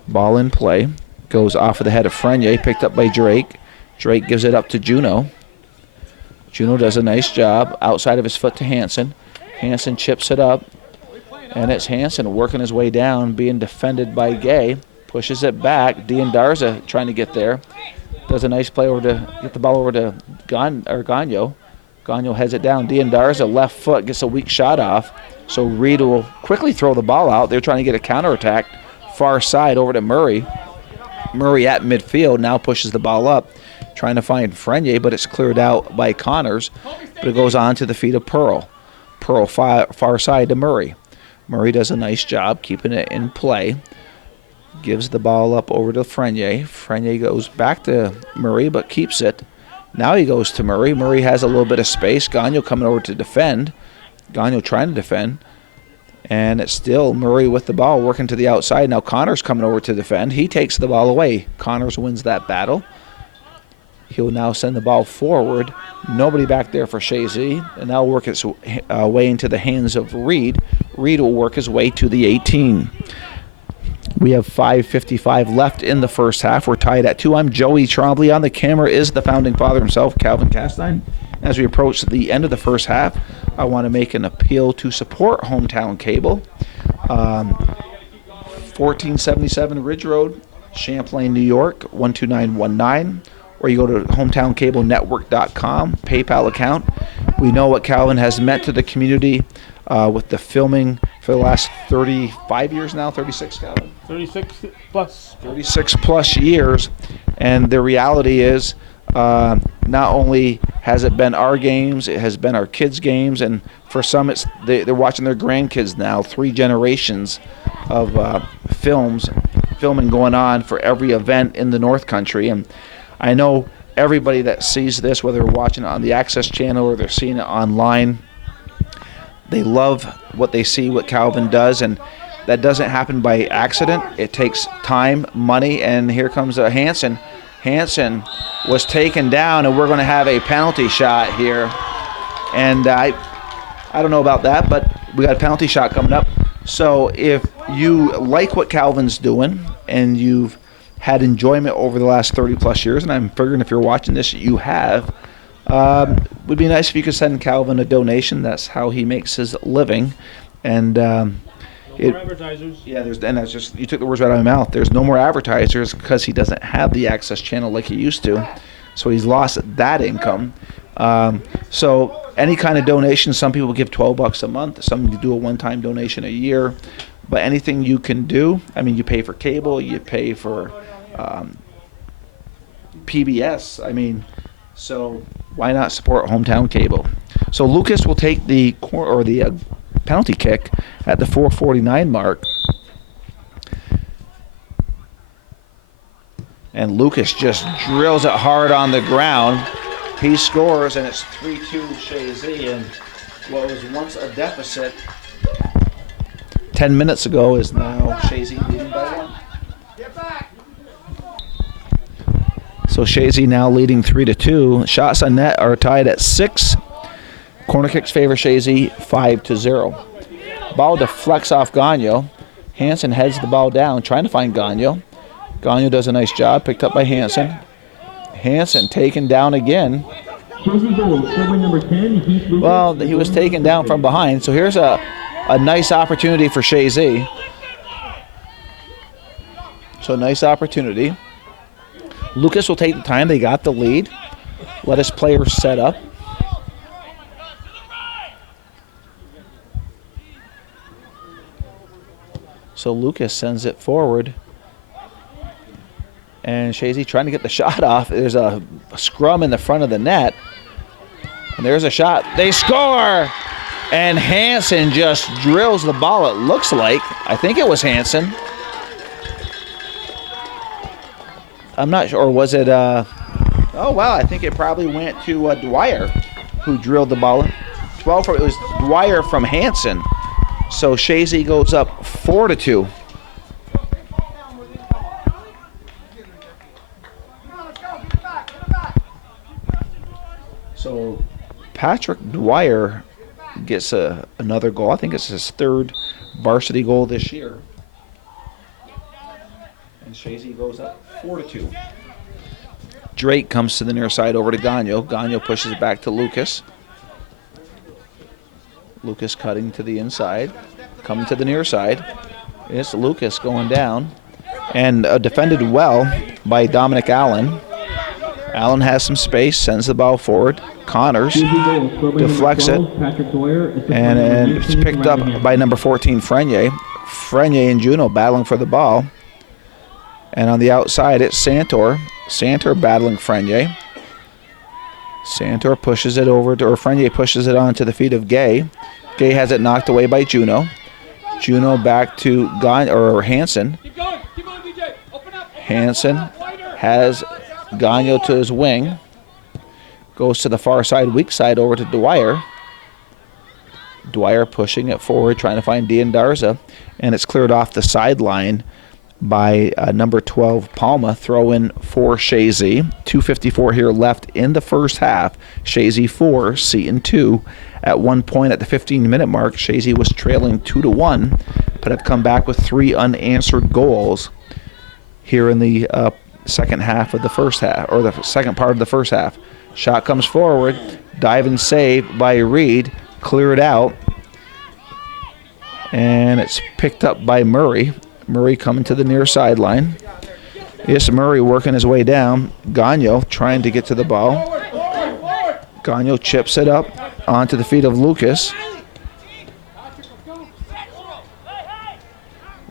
Ball in play. Goes off of the head of Frenier, picked up by Drake. Drake gives it up to Juno. Juno does a nice job outside of his foot to Hansen. Hansen chips it up. And it's Hansen working his way down, being defended by Gay. Pushes it back. Diandarza trying to get there. Does a nice play over to get the ball over to Gagnon. Gagnon heads it down. Diandarza, left foot, gets a weak shot off. So Reed will quickly throw the ball out. They're trying to get a counterattack. Far side over to Murray. Murray at midfield now pushes the ball up, trying to find Frenier, but it's cleared out by Connors. But it goes on to the feet of Pearl. Pearl far side to Murray. Murray does a nice job keeping it in play. Gives the ball up over to Frenier. Frenier goes back to Murray, but keeps it. Now he goes to Murray. Murray has a little bit of space. Gagnon coming over to defend. Gagnon trying to defend. And it's still Murray with the ball, working to the outside. Now Connors coming over to defend. He takes the ball away. Connors wins that battle. He'll now send the ball forward. Nobody back there for Chazy. And now work its way into the hands of Reed. Reed will work his way to the 18. We have 5:55 left in the first half. We're tied at 2. I'm Joey Trombley. On the camera is the founding father himself, Calvin Castine. As we approach the end of the first half, I want to make an appeal to support Hometown Cable. 1477 Ridge Road, Champlain, New York, 12919. Or you go to hometowncablenetwork.com, PayPal account. We know what Calvin has meant to the community with the filming for the last 35 years now, 36, Calvin? 36 plus. 36 plus years. And the reality is, not only has it been our games, it has been our kids' games, and for some they're watching their grandkids now. 3 generations of filming going on for every event in the North Country. And I know everybody that sees this, whether they're watching it on the Access Channel or they're seeing it online, they love what they see, what Calvin does, and that doesn't happen by accident. It takes time, money, and here comes Hansen. Hansen was taken down, and we're going to have a penalty shot here. And I don't know about that, but we got a penalty shot coming up. So if you like what Calvin's doing and you've had enjoyment over the last 30-plus years, and I'm figuring if you're watching this, you have, would be nice if you could send Calvin a donation. That's how he makes his living. And No more advertisers. yeah, and that's just, you took the words right out of my mouth. There's no more advertisers because he doesn't have the Access Channel like he used to. So he's lost that income. So any kind of donation, some people give $12 a month. Some do a one-time donation a year. But anything you can do, I mean, you pay for cable, you pay for PBS. I mean, so why not support Hometown Cable? So Lucas will take the penalty kick at the 4:49 mark. And Lucas just drills it hard on the ground. He scores, and it's 3-2 Chazy. And what was once a deficit 10 minutes ago is now Chazy leading by 1. So Chazy now leading 3-2. Shots on net are tied at 6. Corner kicks favor Chazy 5-0. Ball deflects off Gagnon. Hansen heads the ball down, trying to find Gagno. Gagno does a nice job, picked up by Hansen. Hansen taken down again. Chazy goal, scored by number 10, Heath Lucas. Well, he was taken down from behind, so here's a nice opportunity for Chazy. So nice opportunity. Lucas will take the time. They got the lead. Let his players set up. So Lucas sends it forward. And Chazy trying to get the shot off. There's a scrum in the front of the net. And there's a shot. They score! And Hansen just drills the ball, it looks like. I think it was Hansen. I'm not sure. Or was it... oh, wow. I think it probably went to Dwyer, who drilled the ball. 12 it was Dwyer from Hansen. So Chazy goes up 4-2. So Patrick Dwyer gets another goal. I think it's his third varsity goal this year. And Chazy goes up 4-2. Drake comes to the near side over to Gagno. Gagno pushes it back to Lucas. Lucas cutting to the inside. Coming to the near side. It's Lucas going down. And defended well by Dominic Allen. Allen has some space, sends the ball forward. Connors deflects it. And it's picked up by number 14, Frenier. Frenier and Juno battling for the ball. And on the outside, it's Santor. Santor battling Frenier. Santor pushes it over, or Frenier pushes it onto the feet of Gay. Gay has it knocked away by Juno. Juno back to Hansen. Keep going, DJ. Open up. Hansen has Gagno to his wing. Goes to the far side, weak side, over to Dwyer. Dwyer pushing it forward, trying to find D'Andarza. And it's cleared off the sideline by number 12, Palma. Throw in for Chazy. 2:54 here left in the first half. Chazy 4, Seton 2. At one point at the 15-minute mark, Chazy was trailing 2-1, but have come back with 3 unanswered goals here in the second half of the first half, or the second part of the first half. Shot comes forward, dive and save by Reed, cleared out, and it's picked up by Murray. Murray coming to the near sideline. Yes, Murray working his way down. Gagno trying to get to the ball. Gagno chips it up onto the feet of Lucas.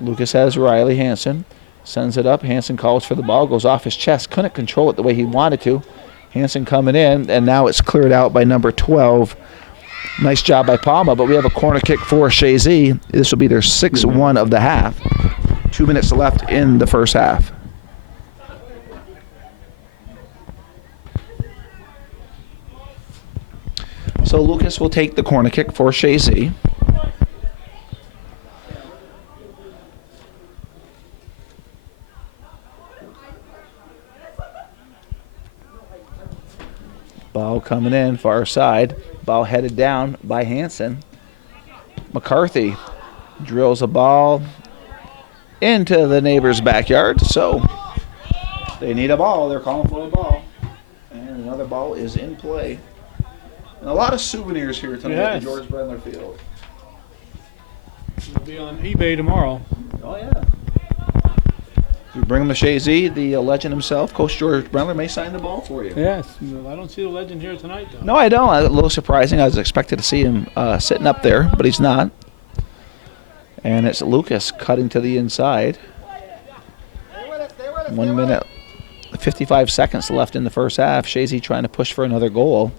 Lucas has Riley. Hansen sends it up. Hansen calls for the ball, goes off his chest. Couldn't control it the way he wanted to. Hansen coming in, and now it's cleared out by number 12. Nice job by Palma, but we have a corner kick for Chazy. This will be their 6-1 of the half. 2 minutes left in the first half. So Lucas will take the corner kick for Chazy. Ball coming in, far side. Ball headed down by Hansen. McCarthy drills a ball into the neighbor's backyard. So they need a ball. They're calling for a ball. And another ball is in play. And a lot of souvenirs here tonight at the George Brendler Field. It'll be on eBay tomorrow. Oh, yeah. You bring him to Chazy, the legend himself. Coach George Brendler may sign the ball for you. Yes. I don't see the legend here tonight, though. No, I don't. A little surprising. I was expected to see him sitting up there, but he's not. And it's Lucas cutting to the inside. 1 minute, 55 seconds left in the first half. Chazy trying to push for another goal.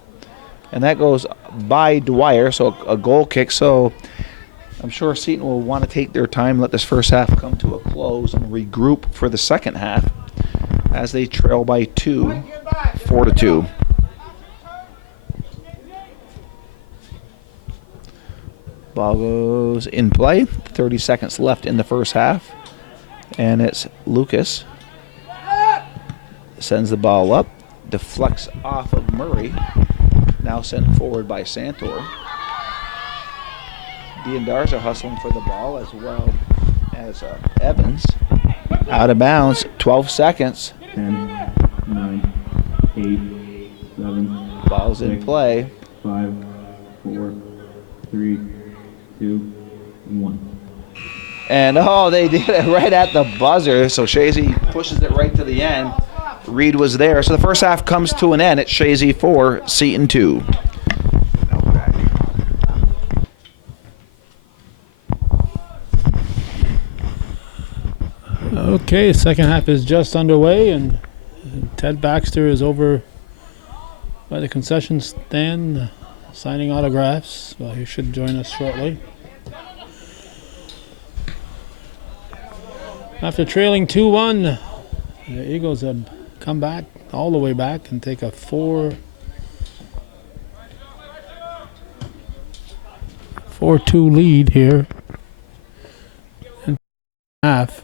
And that goes by Dwyer, so a goal kick. So I'm sure Seton will want to take their time, let this first half come to a close, and regroup for the second half as they trail by 2, 4-2. Ball goes in play. 30 seconds left in the first half. And it's Lucas. Sends the ball up. Deflects off of Murray. Now sent forward by Santor. D'Andarza hustling for the ball as well as Evans out of bounds. 12 seconds. 10, 9, 8, 7, Ball's in play. 5, 4, 3, 2, 1. And oh, they did it right at the buzzer. So Chazy pushes it right to the end. Reed was there. So the first half comes to an end at Chazy 4, Seton 2. Okay, second half is just underway, and Ted Baxter is over by the concession stand signing autographs. Well, he should join us shortly. After trailing 2-1, the Eagles have come back all the way back and take a 4-2 lead here in half.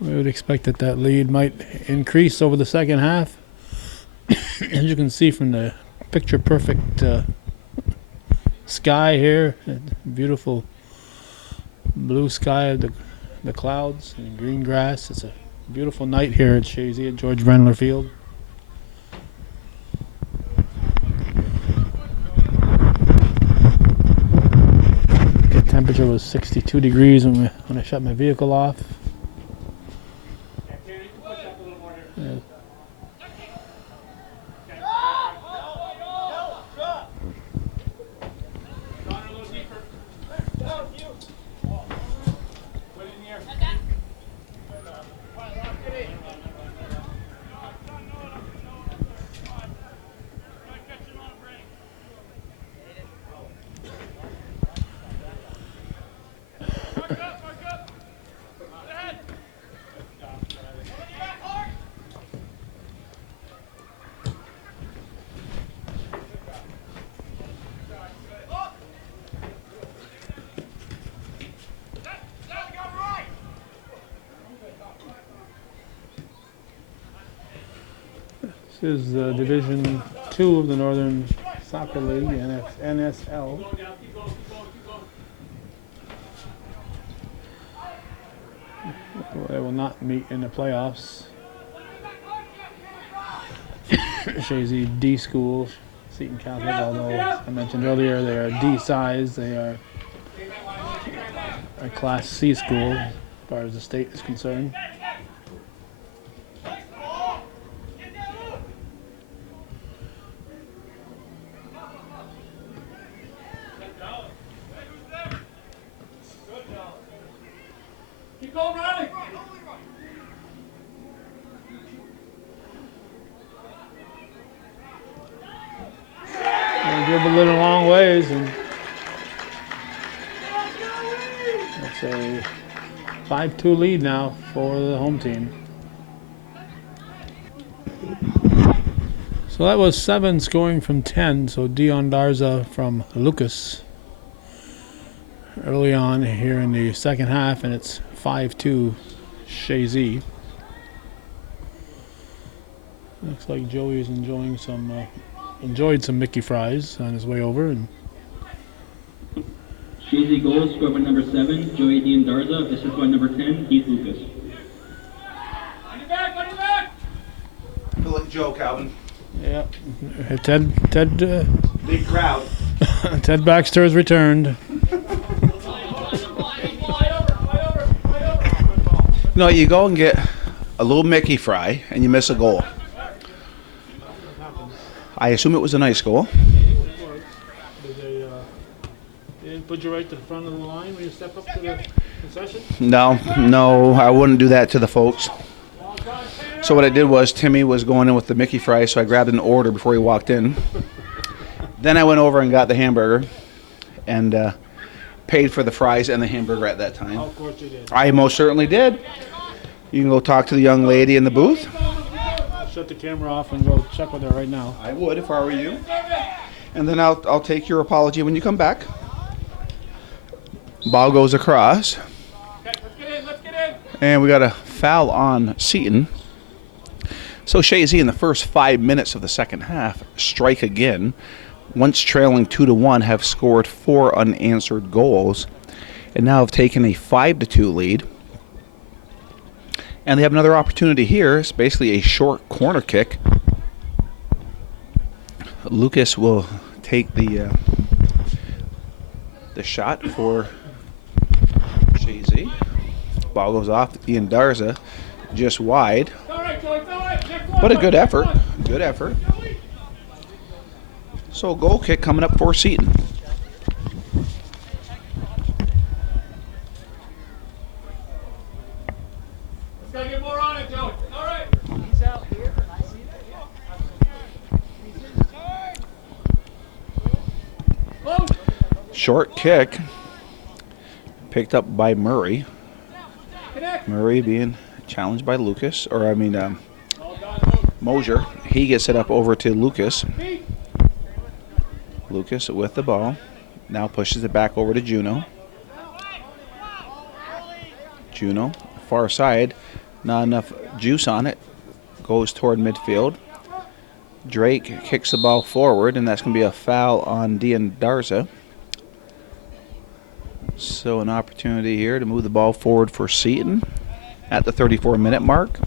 We would expect that lead might increase over the second half. As you can see from the picture-perfect sky here, beautiful blue sky of the clouds and green grass. It's a beautiful night here at Chazy at George Brendler Field. The temperature was 62 degrees when I shut my vehicle off. Yeah. This is Division 2 of the Northern Soccer League, NSL. They will not meet in the playoffs. Chazy D school, Seton Catholic, although as I mentioned earlier, they are D size. They are a Class C school as far as the state is concerned. Keep going, Riley. They dribbled it a long ways, and it's a 5-2 lead now for the home team. So that was 7 scoring from 10. So Dion Darza from Lucas early on here in the second half, and it's 5-2 Chazy. Looks like Joey is enjoying enjoyed some Mickey fries on his way over. And Chazy goals scored by number 7, Joey Dean Darza, assisted by number 10, Heath Lucas. On your back, on your back. Feel like Joe, Calvin. yeah, Ted Big crowd. Ted Baxter has returned. No, you go and get a little Mickey fry and you miss a goal. I assume it was a nice goal. They didn't put you right to the front of the line when you step up to the concession? No, I wouldn't do that to the folks. So what I did was Timmy was going in with the Mickey fry, so I grabbed an order before he walked in. Then I went over and got the hamburger and paid for the fries and the hamburger at that time. Oh, of course you did. I most certainly did. You can go talk to the young lady in the booth. I'll shut the camera off and go check with her right now. I would if I were you. And then I'll take your apology when you come back. Ball goes across. Okay, let's get in, let's get in. And we got a foul on Seton. So Chazy in the first 5 minutes of the second half strike again. Once trailing 2-1, have scored 4 unanswered goals, and now have taken a 5-2 lead. And they have another opportunity here. It's basically a short corner kick. Lucas will take the shot for Chazy. Ball goes off Ian Darza, just wide. All right, Joey, all right. Next one. But a good Next effort. one. Good effort. So goal kick coming up for Seton. Let's gotta get more on it, Joey. All right. He's out here, and I see that. Close. Short kick picked up by Murray. Connect. Murray being challenged by Lucas, or I mean All done, move. Mosier. He gets it up over to Lucas. Feet. Lucas with the ball. Now pushes it back over to Juno. Juno, far side. Not enough juice on it. Goes toward midfield. Drake kicks the ball forward, and that's going to be a foul on Dean Darza. So an opportunity here to move the ball forward for Seton at the 34-minute mark.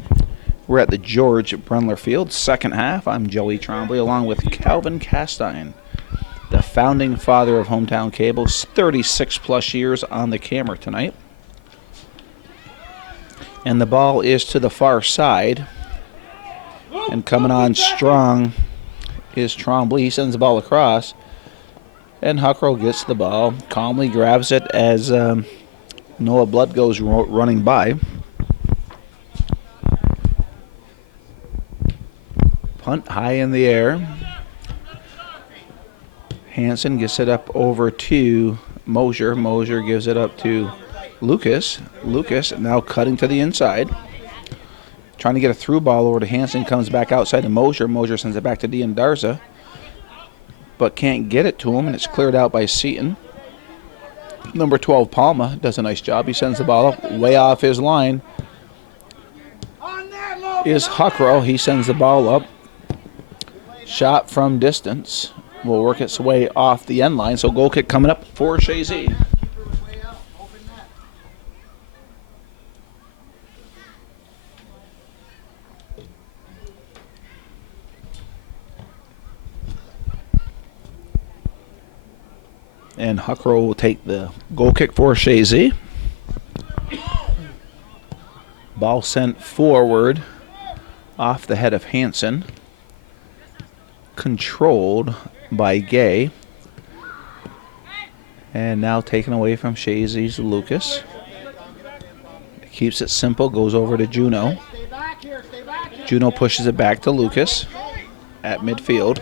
We're at the George Brendler Field, second half. I'm Joey Trombley along with Calvin Castine, the founding father of Hometown Cable's 36-plus years on the camera tonight. And the ball is to the far side. And coming on strong is Trombley. He sends the ball across. And Huckrow gets the ball, calmly grabs it as Noah Blood goes running by. Punt high in the air. Hansen gets it up over to Mosier. Mosier gives it up to Lucas. Lucas now cutting to the inside. Trying to get a through ball over to Hansen. Comes back outside to Mosier. Mosier sends it back to Dean Darza, but can't get it to him, and it's cleared out by Seton. Number 12, Palma, does a nice job. He sends the ball up way off his line. Is Huckrow. He sends the ball up. Shot from distance will work its way off the end line. So goal kick coming up for Chazy. And Huckrow will take the goal kick for Chazy. Ball sent forward off the head of Hansen. Controlled by Gay. And now taken away from Chazy's Lucas. Keeps it simple, goes over to Juno. Juno pushes it back to Lucas at midfield.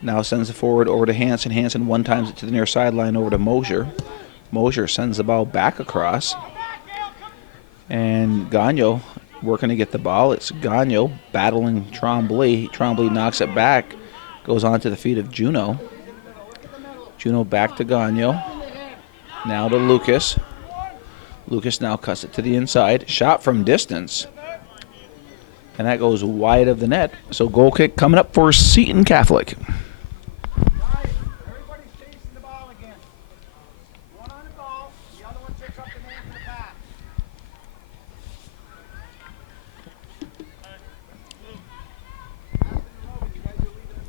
Now sends it forward over to Hansen. Hansen one times it to the near sideline over to Mosier. Mosier sends the ball back across. And Gagno working to get the ball. It's Gagno battling Trombley. Trombley knocks it back. Goes on to the feet of Juno. Juno back to Gagno. Now to Lucas. Lucas now cuts it to the inside. Shot from distance. And that goes wide of the net. So goal kick coming up for Seton Catholic. Everybody's chasing the ball again. One on the ball, the other one picks up the man for the pass. You guys are leaving the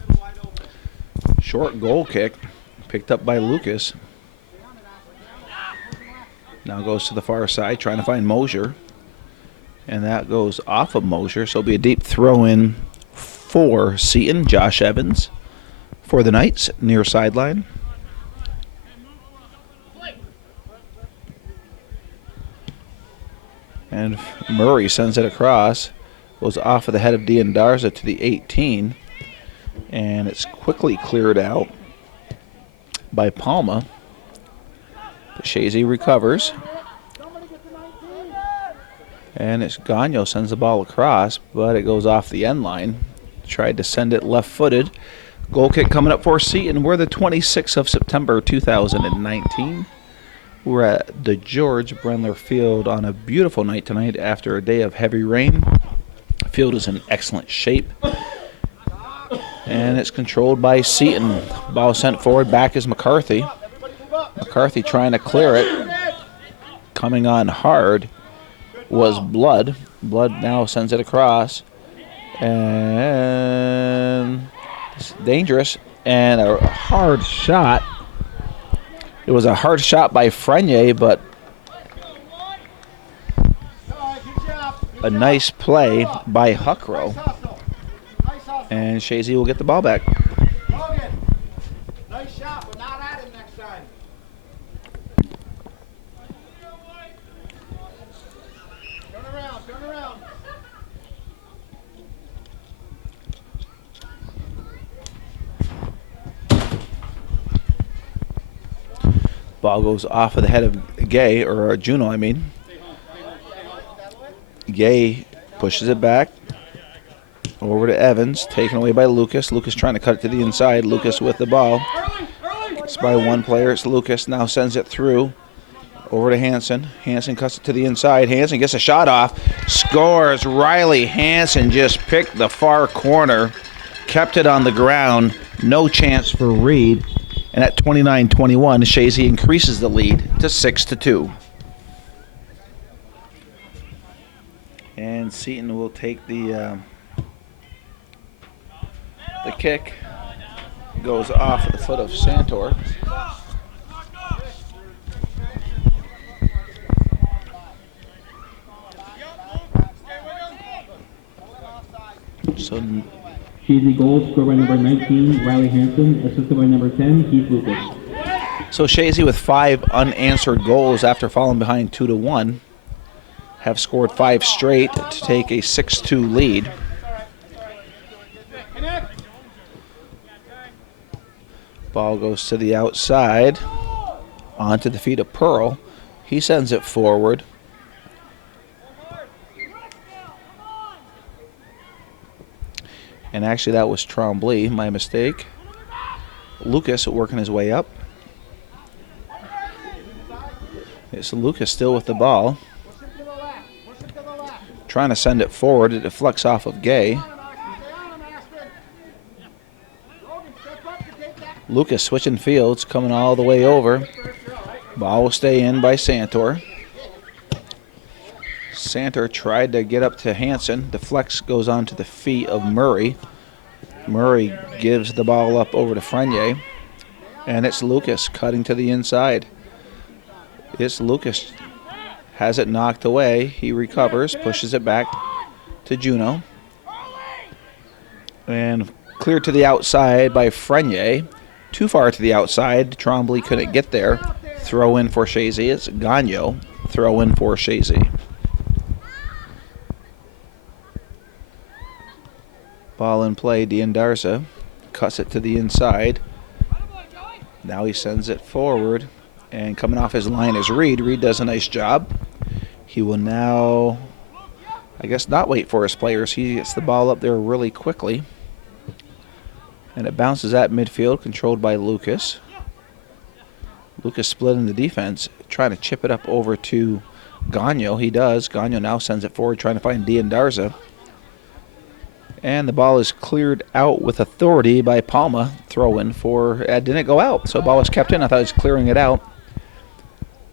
middle wide open. Short goal kick picked up by Lucas. Now goes to the far side trying to find Mosier. And that goes off of Mosier. So it'll be a deep throw in for Seton. Josh Evans for the Knights near sideline. And Murray sends it across. Goes off of the head of Dean Darza to the 18. And it's quickly cleared out by Palma. But Chazy recovers. And it's Gagno sends the ball across, but it goes off the end line. Tried to send it left-footed. Goal kick coming up for Seton. We're the 26th of September, 2019. We're at the George Brendler Field on a beautiful night tonight after a day of heavy rain. Field is in excellent shape. And it's controlled by Seton. Ball sent forward. Back is McCarthy. McCarthy trying to clear it. Coming on hard was Blood. Blood now sends it across. And it's dangerous. And a hard shot. It was a hard shot by Frenier, but a nice play by Huckrow. And Chazy will get the ball back. Logan, nice shot, but not at him next time. Turn around, turn around. Ball goes off of the head of Gay, or Juno, I mean. Gay pushes it back over to Evans, taken away by Lucas. Lucas trying to cut it to the inside. Lucas with the ball. It's by one player. It's Lucas. Now sends it through over to Hansen. Hansen cuts it to the inside. Hansen gets a shot off. Scores. Riley Hansen just picked the far corner. Kept it on the ground. No chance for Reed. And at 29-21, Chazy increases the lead to 6-2. And Seton will take the kick. Goes off at the foot of Santor. So Chazy goal, scored by number 19, Riley Hansen, assisted by number 10, Keith Lucas. So Chazy with 5 unanswered goals after falling behind 2-1 have scored 5 straight to take a 6-2 lead. Ball goes to the outside onto the feet of Pearl. He sends it forward. And actually that was Tremblay, my mistake. Lucas working his way up. It's Lucas still with the ball. Trying to send it forward. It deflects off of Gay. Lucas switching fields, coming all the way over. Ball will stay in by Santor. Santor tried to get up to Hansen. Deflects, goes on to the feet of Murray. Murray gives the ball up over to Frenier. And it's Lucas cutting to the inside. It's Lucas. Has it knocked away. He recovers, pushes it back to Juno. And cleared to the outside by Frenier. Too far to the outside. Tremblay couldn't get there. Throw in for Chazy. It's Gagnon. Throw in for Chazy. Ball in play. Diandarza cuts it to the inside. Now he sends it forward. And coming off his line is Reed. Reed does a nice job. He will now, I guess, not wait for his players. He gets the ball up there really quickly. And it bounces at midfield, controlled by Lucas. Lucas split in the defense, trying to chip it up over to Gagnon. He does. Gagnon now sends it forward, trying to find Diandarza. And the ball is cleared out with authority by Palma. Throw-in for, didn't go out, so the ball was kept in. I thought he was clearing it out.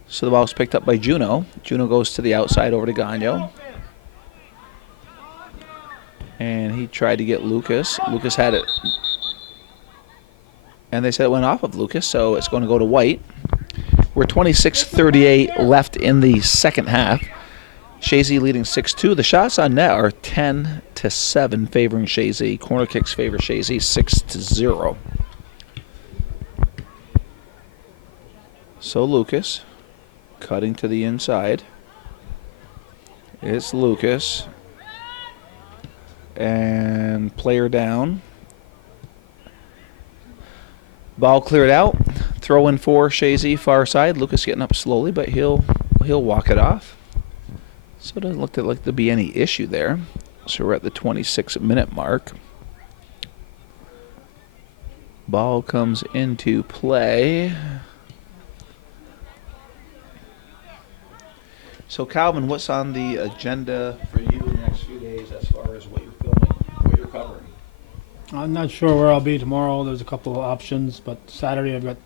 So the ball was picked up by Juno. Juno goes to the outside over to Gagnon. And he tried to get Lucas. Lucas had it. And they said it went off of Lucas, so it's going to go to White. We're 26:38 left in the second half. Chazy leading 6-2. The shots on net are 10-7 favoring Chazy. Corner kicks favor Chazy 6-0. So Lucas cutting to the inside. It's Lucas. And player down. Ball cleared out. Throw in for Chazy, far side. Lucas getting up slowly, but he'll walk it off. So it doesn't look like there'll be any issue there. So we're at the 26-minute mark. Ball comes into play. So Calvin, what's on the agenda for you in the next few days as far as what I'm not sure where I'll be tomorrow. There's a couple of options, but Saturday I've got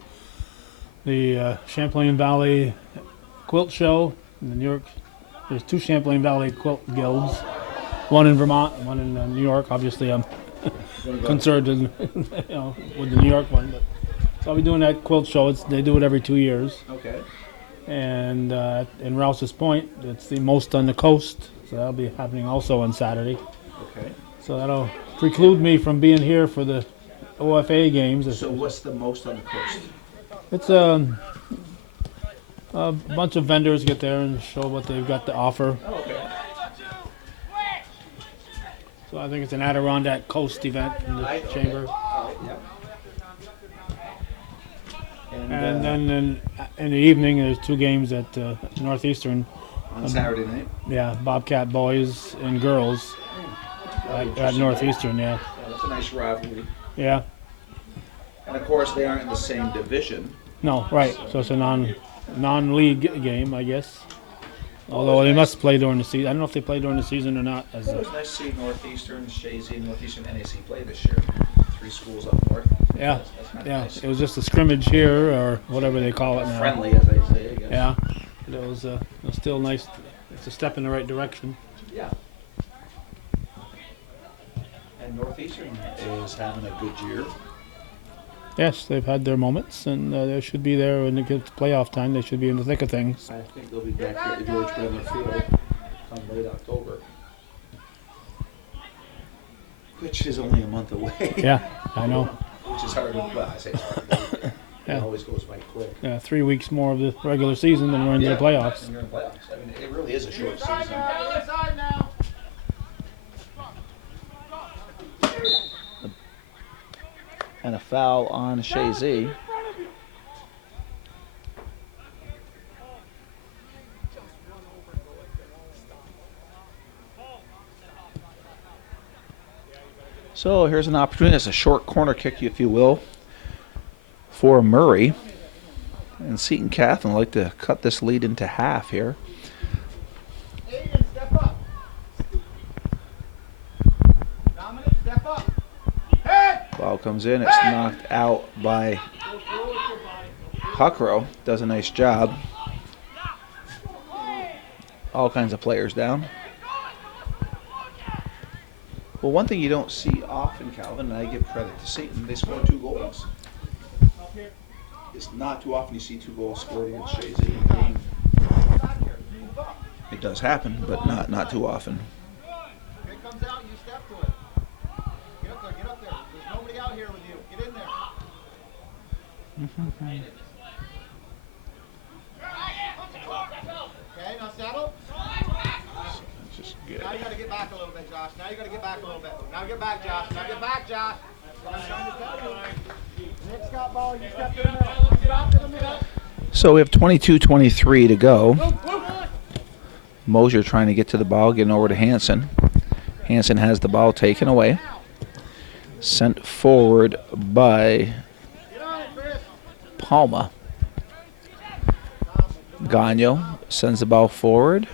the Champlain Valley Quilt Show in the New York. There's 2 Champlain Valley Quilt Guilds, one in Vermont, one in New York. Obviously, I'm concerned with, with the New York one. But so I'll be doing that quilt show. They do it every 2 years. Okay. And in Rouse's Point, it's the most on the coast, so that'll be happening also on Saturday. Okay. So that'll preclude me from being here for the OFA games. So what's the most on the coast? It's a bunch of vendors get there and show what they've got to offer. Oh, okay. So I think it's an Adirondack Coast event in the chamber. All right, yep. And then in the evening, there's 2 games at Northeastern. On Saturday night? Yeah, Bobcat boys and girls at Northeastern, yeah. Yeah, that's a nice rivalry. Yeah. And of course, they aren't in the same division. No, right. So it's a non-league game, I guess. Although they must play during the season. I don't know if they play during the season or not. It was nice to see Northeastern, Chazy, and Northeastern NAC play this year. 3 schools up north. Yeah, That's kinda yeah. nice. It was just a scrimmage here, or whatever they call it now. Friendly, as I say, I guess. Yeah, but it was still nice. It's a step in the right direction. Yeah. And Northeastern is having a good year. Yes, they've had their moments, and they should be there when it gets to playoff time. They should be in the thick of things. I think they'll be back here at the George Brendler Field come late October. Which is only a month away. Yeah, I know. Which is hard to, well, I say it's hard to believe. Yeah. It always goes by quick. 3 weeks more of the regular season than we're into the playoffs. And you're in playoffs. I mean, it really is a short season. Other side now. And a foul on Chazy. So here's an opportunity. It's a short corner kick, if you will, for Murray. And Seton Catholic like to cut this lead into half here. Aiden, step up. Dominic, step up. Head. Ball comes in. It's knocked out by Huckrow. Does a nice job. All kinds of players down. Well, one thing you don't see often, Calvin, and I give credit to Seton, they score 2 goals. It's not too often you see 2 goals scored against Chazy in a game. It does happen, but not too often. If it comes out, you step to it. Get up there, get up there. There's nobody out here with you. Get in there. Okay, now settle. It's just good. Now you gotta get back a little bit, Josh. Now you gotta get back a little bit. Now get back, Josh. Now get back, Josh. That's what I'm trying to tell you. Nick's got ball, you step to the middle. Stop to the middle. So we have 22-23 to go. Mosier trying to get to the ball, getting over to Hansen. Hansen has the ball taken away. Sent forward by Get on it, Chris. Palma. Gagno sends the ball forward.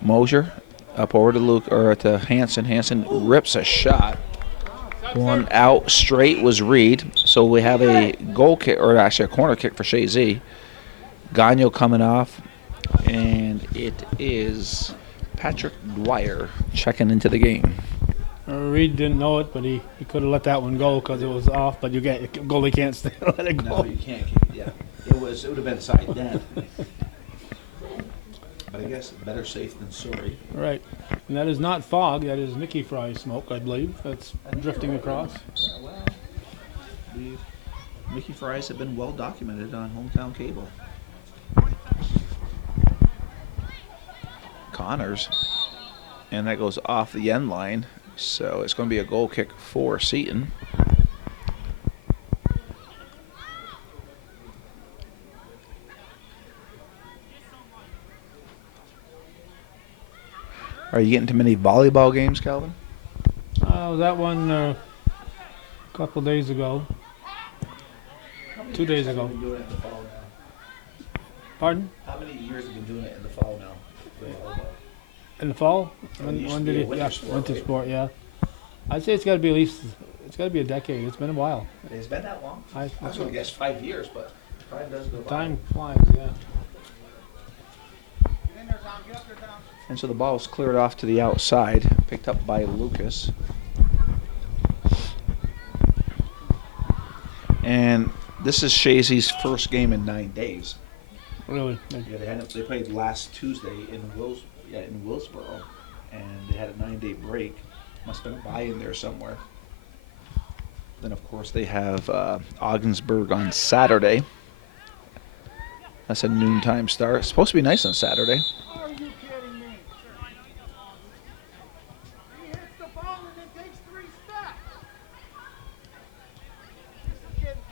Mosier up over to Luke or to Hansen. Hansen rips a shot. One out straight was Reed. So we have a goal kick, or actually a corner kick for Chazy. Gagno coming off, and it is Patrick Dwyer checking into the game. Reed didn't know it, but he could have let that one go because it was off. But goalie can't stay, let it go. No, you can't. Yeah, it would have been a side net. But I guess better safe than sorry. Right, and that is not fog. That is Mickey Fry smoke, I believe. That's drifting across. Well, Mickey Fries have been well documented on Hometown Cable. Connors, and that goes off the end line, so it's going to be a goal kick for Seton. Are you getting to many volleyball games, Calvin? That one a couple days ago. 2 days ago. Been doing it in the fall now? Pardon? How many years have you been doing it in the fall now? In the fall? It used When to did be a it? winter Yeah, sport, winter right? sport, yeah. I'd say it's got to be at least. It's got to be a decade. It's been a while. It's been that long. I was going to guess 5 years, but time does go by. Time flies. Yeah. Get in there, Tom. Get up there, Tom. And so the ball is cleared off to the outside, picked up by Lucas. And this is Chazy's first game in 9 days. Really. Yeah, they played last Tuesday in Willsboro, and they had a 9-day break. Must have been a bye in there somewhere. Then of course they have Ogdensburg on Saturday. That's a noontime start. It's supposed to be nice on Saturday. Are you kidding me? He hits the ball and then takes 3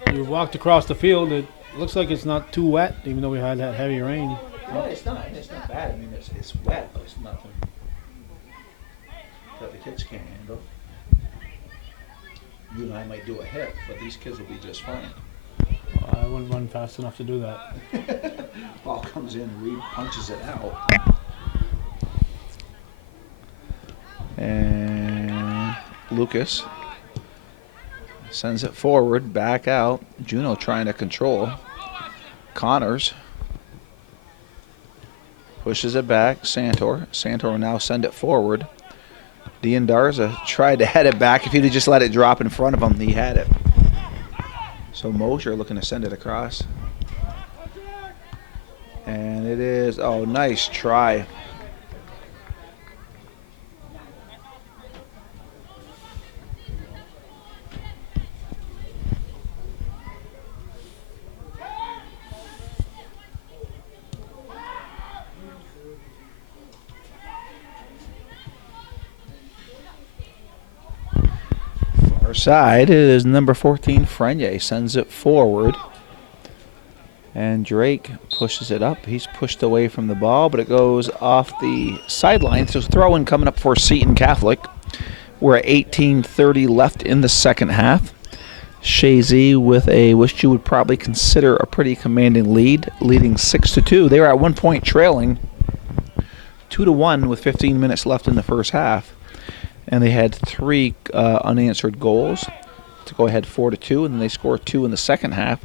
steps. We walked across the field. It looks like it's not too wet, even though we had that heavy rain. No, it's not. It's not bad. I mean, it's wet, but it's nothing that the kids can't handle. You and I might do a hit, but these kids will be just fine. I wouldn't run fast enough to do that. Ball comes in, Reed punches it out. And Lucas sends it forward, back out. Juno trying to control. Connors pushes it back. Santor will now send it forward. Diandarza tried to head it back. If he'd have just let it drop in front of him, he had it. So Mosher looking to send it across. And it is, oh, nice try. Far side, it is number 14, Frenier, sends it forward. And Drake pushes it up. He's pushed away from the ball, but it goes off the sideline. So throw-in coming up for Seton Catholic. We're at 18:30 left in the second half. Chazy with a, which you would probably consider a pretty commanding lead, leading 6-2. They were at 1 point trailing 2-1 with 15 minutes left in the first half. And they had 3 unanswered goals to go ahead 4-2, and then they scored 2 in the second half.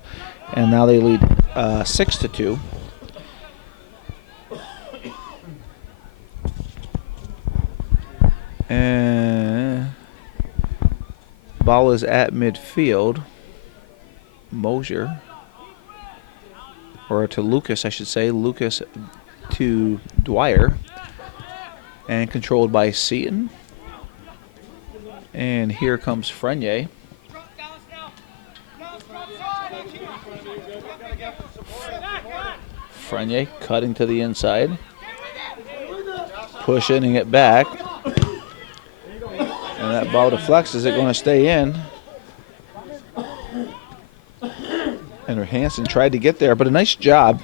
And now they lead 6-2. And ball is at midfield. Mosier, or to Lucas, I should say. Lucas to Dwyer, and controlled by Seton. And here comes Frenier. Frenier cutting to the inside, pushing it back, and that ball deflects. Is it going to stay in? And Hansen tried to get there, but a nice job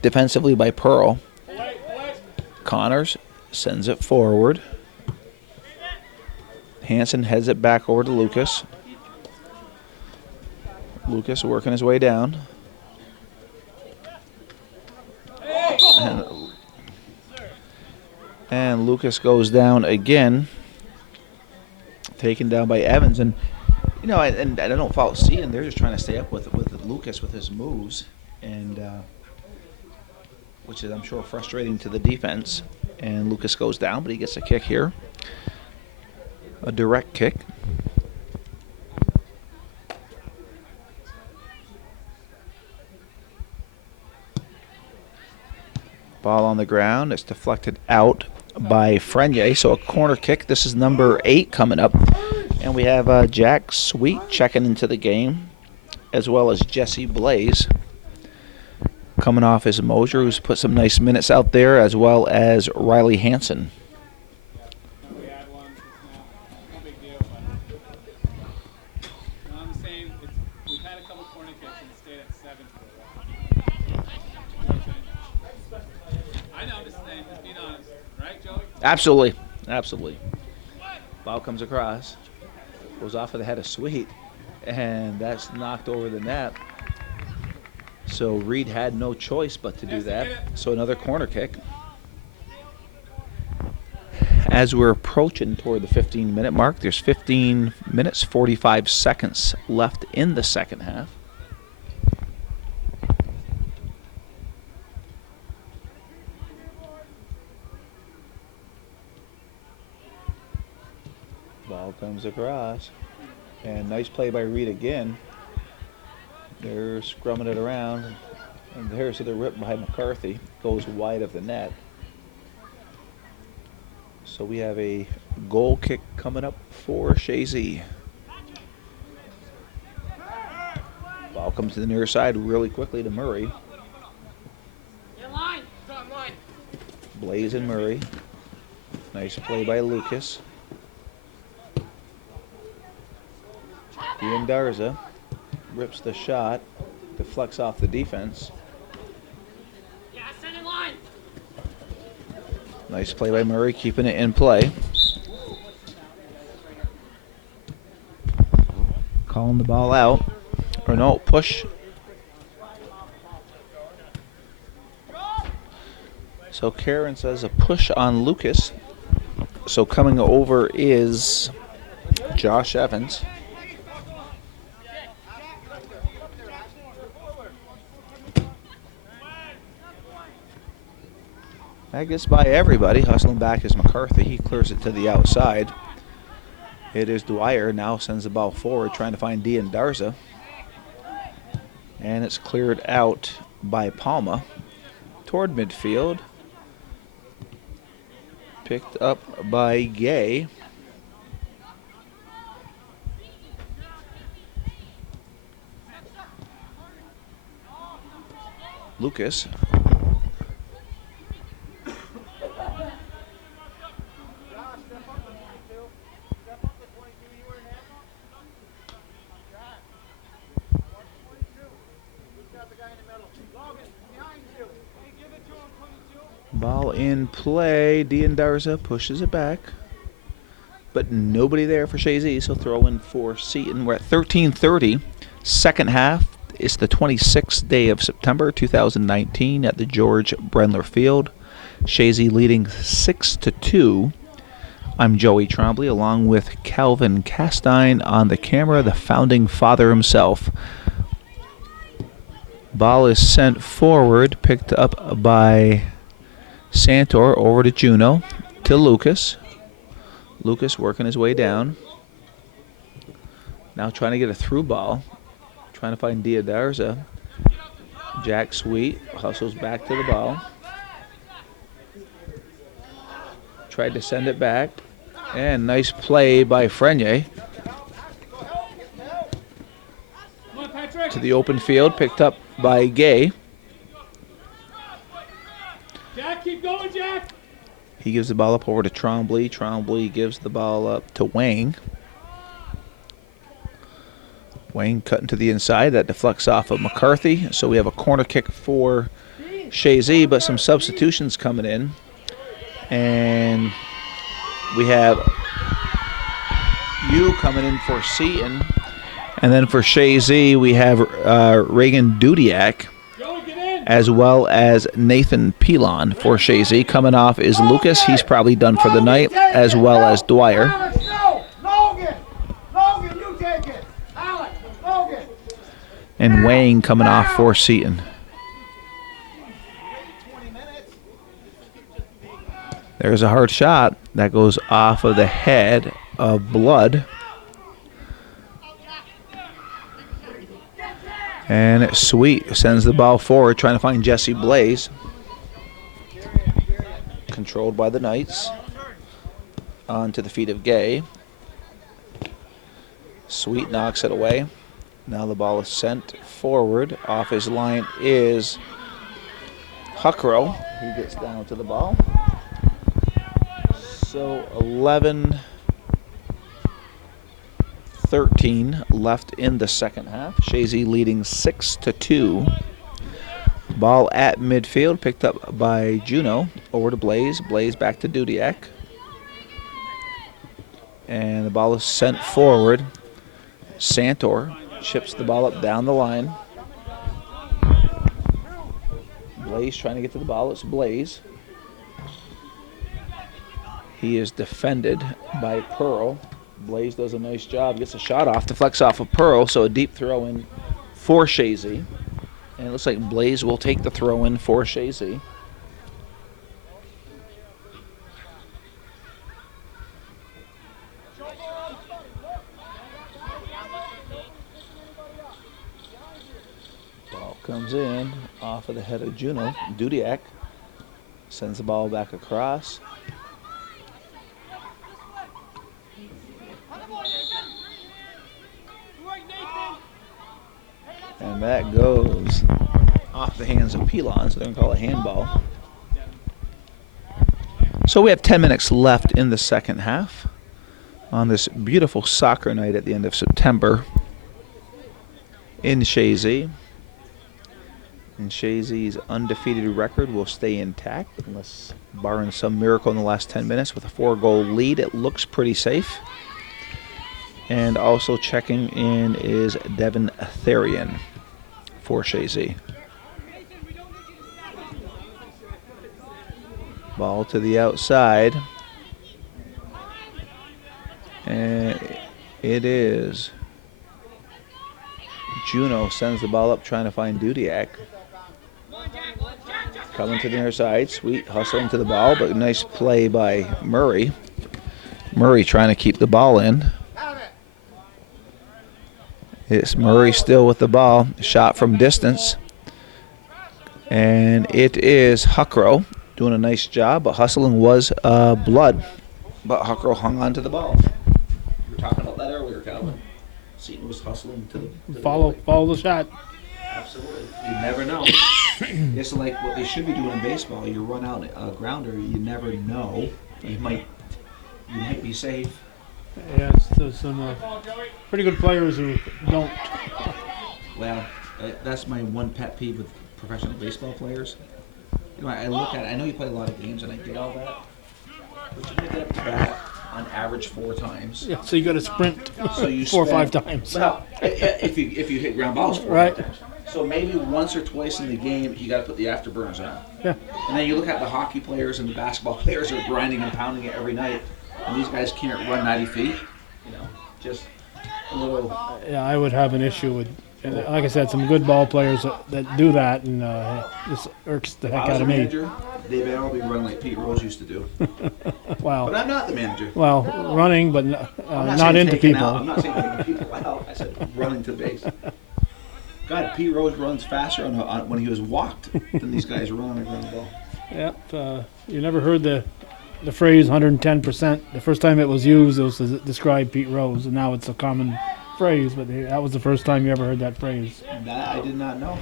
defensively by Pearl. Connors sends it forward. Hansen heads it back over to Lucas. Lucas working his way down. And Lucas goes down again, taken down by Evans. And you know, and I don't fault Seton. They're just trying to stay up with Lucas with his moves, and which is, I'm sure, frustrating to the defense. And Lucas goes down, but he gets a kick here, a direct kick. Ball on the ground. It's deflected out by Frenier. So a corner kick. This is number 8 coming up. And we have Jack Sweet checking into the game, as well as Jesse Blaze coming off as Mosier, who's put some nice minutes out there, as well as Riley Hansen. We had one just now. No big deal, but I'm saying we've had a couple corner kicks and stayed at 7 for a while. I know, I'm just saying, just being honest. Right, Joey? Absolutely. Absolutely. Ball comes across, goes off of the head of Sweet, and that's knocked over the net. So Reed had no choice but to do that. So another corner kick. As we're approaching toward the 15-minute mark, there's 15 minutes, 45 seconds left in the second half. Ball comes across. And nice play by Reed again. They're scrumming it around. And there's the rip by McCarthy. Goes wide of the net. So we have a goal kick coming up for Chazy. Ball comes to the near side really quickly to Murray. Blaze and Murray. Nice play by Lucas. Ian Darza rips the shot, deflects off the defense. Nice play by Murray, keeping it in play. Calling the ball out. Or no, push. So Karen says a push on Lucas. So coming over is Josh Evans. That gets by everybody. Hustling back is McCarthy. He clears it to the outside. It is Dwyer. Now sends the ball forward, trying to find Dean Darza. And it's cleared out by Palma toward midfield. Picked up by Gay. Lucas. Ball in play. Dean Darza pushes it back. But nobody there for Chazy, so throw in for Seton. We're at 13:30. Second half. It's the 26th day of September 2019 at the George Brendler Field. Chazy leading 6-2. I'm Joey Trombley along with Calvin Castine on the camera, the founding father himself. Ball is sent forward, picked up by Santor over to Juno, to Lucas. Lucas working his way down. Now trying to get a through ball. Trying to find Diadarza. Jack Sweet hustles back to the ball. Tried to send it back. And nice play by Frenier. To the open field, picked up by Gay. Jack, keep going, Jack. He gives the ball up over to Trombley. Trombley gives the ball up to Wang. Wang cutting to the inside. That deflects off of McCarthy. So we have a corner kick for Chazy, but some substitutions coming in. And we have you coming in for Seton. And then for Chazy, we have Reagan Dudiak, as well as Nathan Pilon for Chazy. Coming off is Lucas. He's probably done for the night, as well as Dwyer. And Wayne coming off for Seton. There's a hard shot that goes off of the head of Blood. And Sweet sends the ball forward, trying to find Jesse Blaze. Controlled by the Knights. Onto the feet of Gay. Sweet knocks it away. Now the ball is sent forward. Off his line is Huckrow. He gets down to the ball. So 11-13 left in the second half. Chazy leading 6-2. Ball at midfield, picked up by Juno. Over to Blaze. Blaze back to Dudiak. And the ball is sent forward. Santor chips the ball up down the line. Blaze trying to get to the ball. It's Blaze. He is defended by Pearl. Blaze does a nice job, gets a shot off, deflects off of Pearl, so a deep throw in for Chazy. And it looks like Blaze will take the throw in for Chazy. Ball comes in off of the head of Juno. Dudiak sends the ball back across. And that goes off the hands of Pilon, so they're going to call it a handball. So we have 10 minutes left in the second half on this beautiful soccer night at the end of September in Chazy. And Chazy's undefeated record will stay intact unless barring some miracle in the last 10 minutes with a 4-goal lead. It looks pretty safe. And also checking in is Devin Therian for Chazy. Ball to the outside. And it is Juno sends the ball up trying to find Dudiak. Coming to the near side. Sweet hustling to the ball, but nice play by Murray. Murray trying to keep the ball in. It's Murray still with the ball. Shot from distance. And it is Huckrow doing a nice job, but hustling was blood. But Huckrow hung on to the ball. You were talking about that earlier, Calvin. Seton was hustling to the Follow the shot. Absolutely. You never know. It's like what they should be doing in baseball. You run out a grounder, you never know. You might be safe. Yeah, there's some pretty good players who don't. Well, that's my one pet peeve with professional baseball players. You know, I look at it, I know you play a lot of games and I get all that, but you make it up to bat on average 4 times. Yeah, so you got to sprint So you 4 or 5 spend- times. Well, if you hit ground balls 4 Right. times. So maybe once or twice in the game, you got to put the afterburners on. Yeah. And then you look at the hockey players and the basketball players are grinding and pounding it every night, and these guys can't run 90 feet. You know, just a little. Yeah, I would have an issue with, and like I said, some good ball players that do that, and this irks the If heck I was out a of me. manager, David Arrow would be running like Pete Rose used to do. But Wow. I'm not the manager. Well, running, but I'm not saying into taking people. Out. I'm not saying taking people out. I said running to the base. God, Pete Rose runs faster when he was walked than these guys run on the ground ball. Yep. You never heard the phrase 110%. The first time it was used, it was to describe Pete Rose, and now it's a common phrase. But that was the first time you ever heard that phrase. That I did not know.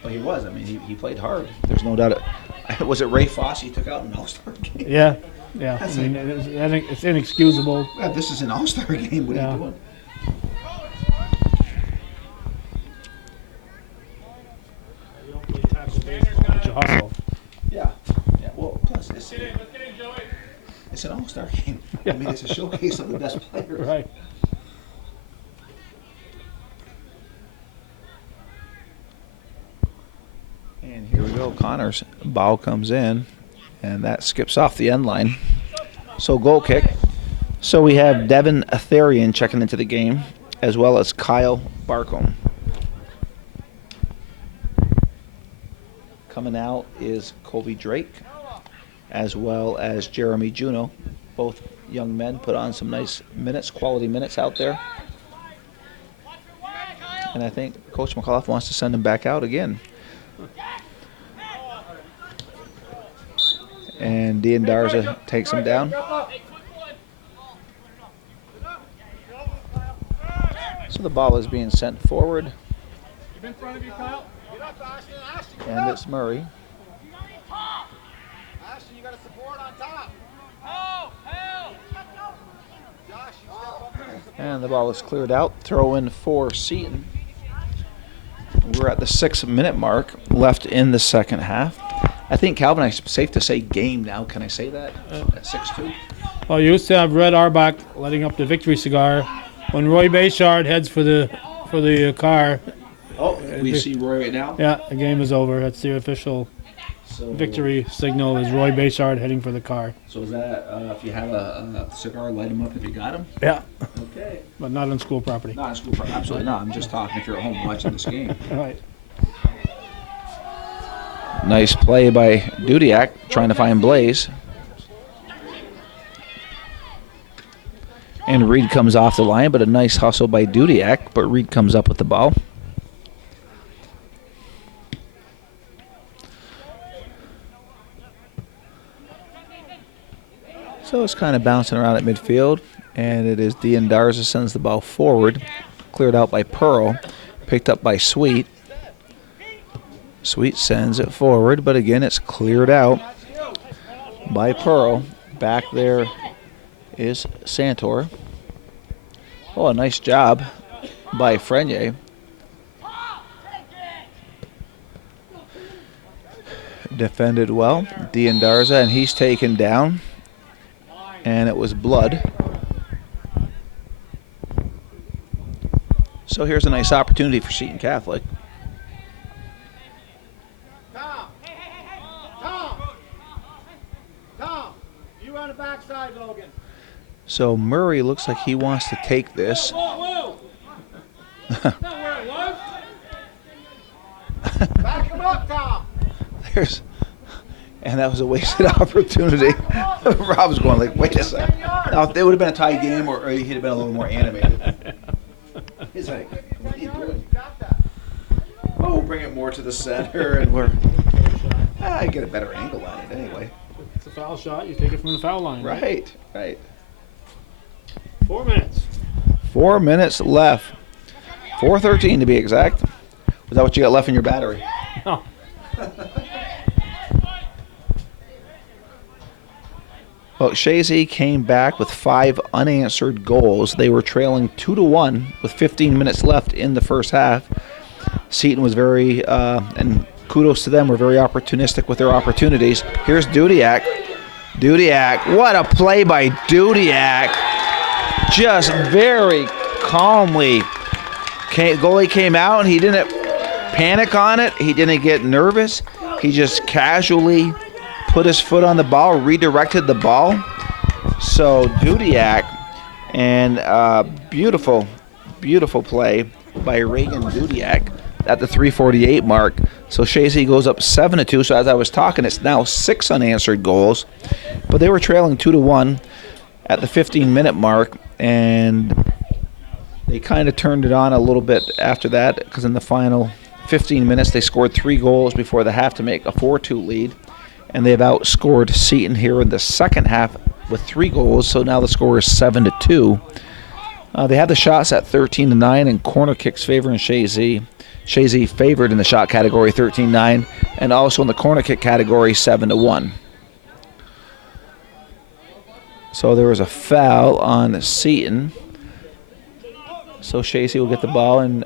But he was. I mean, he played hard. There's no doubt. Was it Ray Foss he took out in an All-Star game? Yeah. I That's mean, it's inexcusable. God, this is an All-Star game. What are Yeah. you doing? It's a hustle. Yeah. Well, plus it's an All-Star game. I mean, it's a showcase of the best players. Right. And here we go. Connor's ball comes in, and that skips off the end line. So goal kick. So we have Devin Therian checking into the game, as well as Kyle Barcombe. Coming out is Colby Drake, as well as Jeremy Juno. Both young men put on some nice minutes, quality minutes out there. And I think Coach McAuliffe wants to send them back out again. And Dean Darza takes him down. So the ball is being sent forward. In front of you, Kyle. And it's Murray. Ashton, you got to support on top. Josh, you step up there. And the ball is cleared out. Throw in for Seton. We're at the 6-minute mark left in the second half. I think, Calvin, it's safe to say game now. Can I say that? At 6-2? Well, you used to have Red Auerbach letting up the victory cigar. When Roy Bayshard heads for the car, Oh, we see Roy right now. yeah, the game is over. That's the official So, victory signal is Roy Bayshard heading for the car. So is that if you have a cigar, light them up if you got them? Yeah, Okay. but not on school property. Not in school, absolutely not. I'm just talking if you're at home watching this game. All right. Nice play by Dudiak, trying to find Blaze. And Reed comes off the line, but a nice hustle by Dudiak, but Reed comes up with the ball. So it's kind of bouncing around at midfield, and it is D'Andarza sends the ball forward, cleared out by Pearl, picked up by Sweet. Sweet sends it forward, but again it's cleared out by Pearl. Back there is Santor. Oh, a nice job by Frenier. Defended well, D'Andarza, and he's taken down. And it was blood. So here's a nice opportunity for Seton Catholic. Tom, you on the backside, Logan. So Murray looks like he wants to take this. Whoa, whoa. Not where it was. Back him up, Tom. And that was a wasted opportunity. Rob's going like, wait a second. Now, if it would have been a tie game, or he'd have been a little more animated. He's like, what are you doing? Oh, bring it more to the center, and I get a better angle on it anyway. It's a foul shot. You take it from the foul line. Right. 4 minutes. 4 minutes left. 4:13 to be exact. Was that what you got left in your battery? No. Well, Chazy came back with 5 unanswered goals. They were trailing 2-1 with 15 minutes left in the first half. Seton was very, and kudos to them, were very opportunistic with their opportunities. Here's Dudiak. What a play by Dudiak. Just very calmly. Goalie came out, and he didn't panic on it. He didn't get nervous. He just casually put his foot on the ball, redirected the ball. So Dudiak, and beautiful play by Reagan Dudiak at the 3:48 mark. So Chazy goes up 7-2. So as I was talking, it's now 6 unanswered goals, but they were trailing 2-1 at the 15-minute mark, and they kind of turned it on a little bit after that, because in the final 15 minutes they scored 3 goals before the half to make a 4-2 lead. And they've outscored Seton here in the second half with 3 goals, so now the score is 7-2. They had the shots at 13-9, and corner kicks favoring Chazy. Chazy favored in the shot category 13-9, and also in the corner kick category 7-1. So there was a foul on Seton. So Chazy will get the ball, and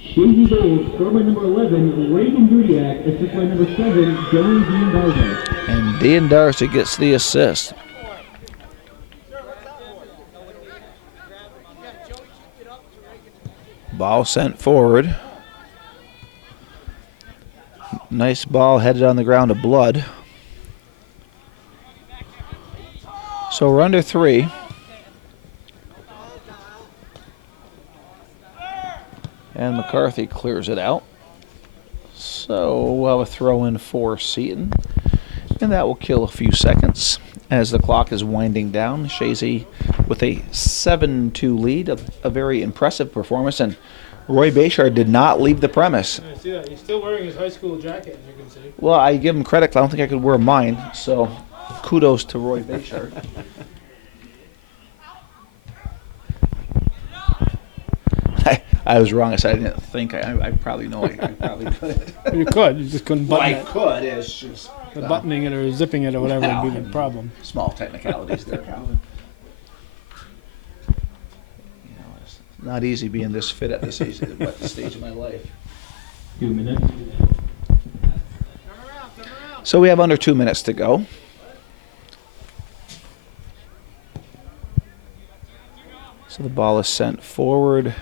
Chazy goal, scored by number 11, Reagan Dudiak, assist by number 7, Joey D'Andarza. And D'Andarza gets the assist. Ball sent forward. Nice ball headed on the ground to blood. So we're under 3. And McCarthy clears it out. So we'll have a throw in for Seton. And that will kill a few seconds as the clock is winding down. Chazy with a 7-2 lead, a very impressive performance. And Roy Bayshard did not leave the premise. I see that. He's still wearing his high school jacket, as you can see. Well, I give him credit, 'cause I don't think I could wear mine. So kudos to Roy Bayshard. I was wrong. I said I didn't think. I probably know. I probably could. You could. You just couldn't button it. could. It's just The buttoning it or zipping it or whatever No. would be the problem. small technicalities there, Calvin. You know, it's not easy being this fit at this age, at this stage of my life. 2 minutes. So we have under 2 minutes to go. So the ball is sent forward.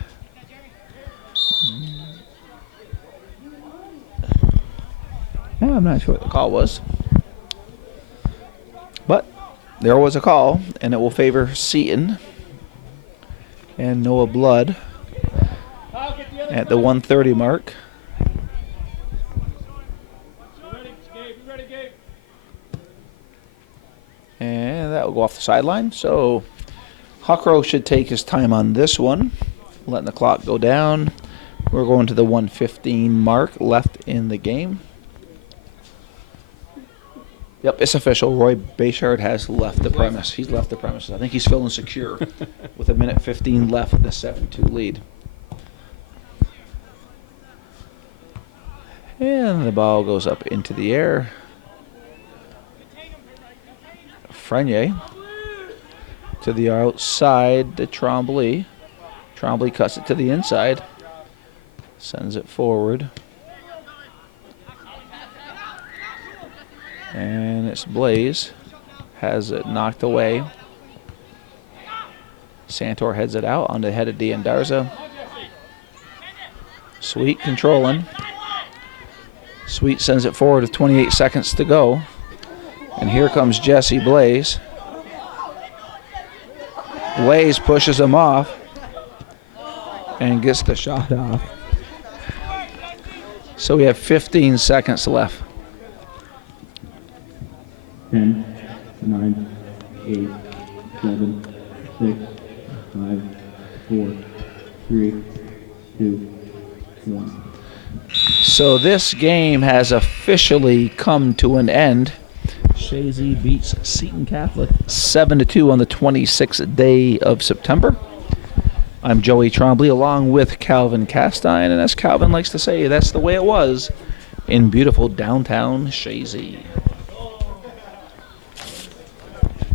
Yeah, I'm not sure what the call was. But there was a call, and it will favor Seton and Noah Blood at the 1:30 mark. And that will go off the sideline. So Huckrow should take his time on this one, letting the clock go down. We're going to the 1:15 mark left in the game. Yep, it's official. Roy Bayshard has left the premise. He's left the premises. I think he's feeling secure with a minute 15 left in the 7-2 lead. And the ball goes up into the air. Frenier to the outside to Trombley. Trombley cuts it to the inside. Sends it forward. And it's Blaze. Has it knocked away. Santor heads it out on the head of D'Andarza. Sweet controlling. Sweet sends it forward with 28 seconds to go. And here comes Jesse Blaze. Blaze pushes him off and gets the shot off. So we have 15 seconds left. 10, 9, 8, 7, 6, 5, 4, 3, 2, 1. So this game has officially come to an end. Chazy beats Seton Catholic 7-2 on the 26th day of September. I'm Joey Trombley along with Calvin Castine, and as Calvin likes to say, that's the way it was in beautiful downtown Chazy.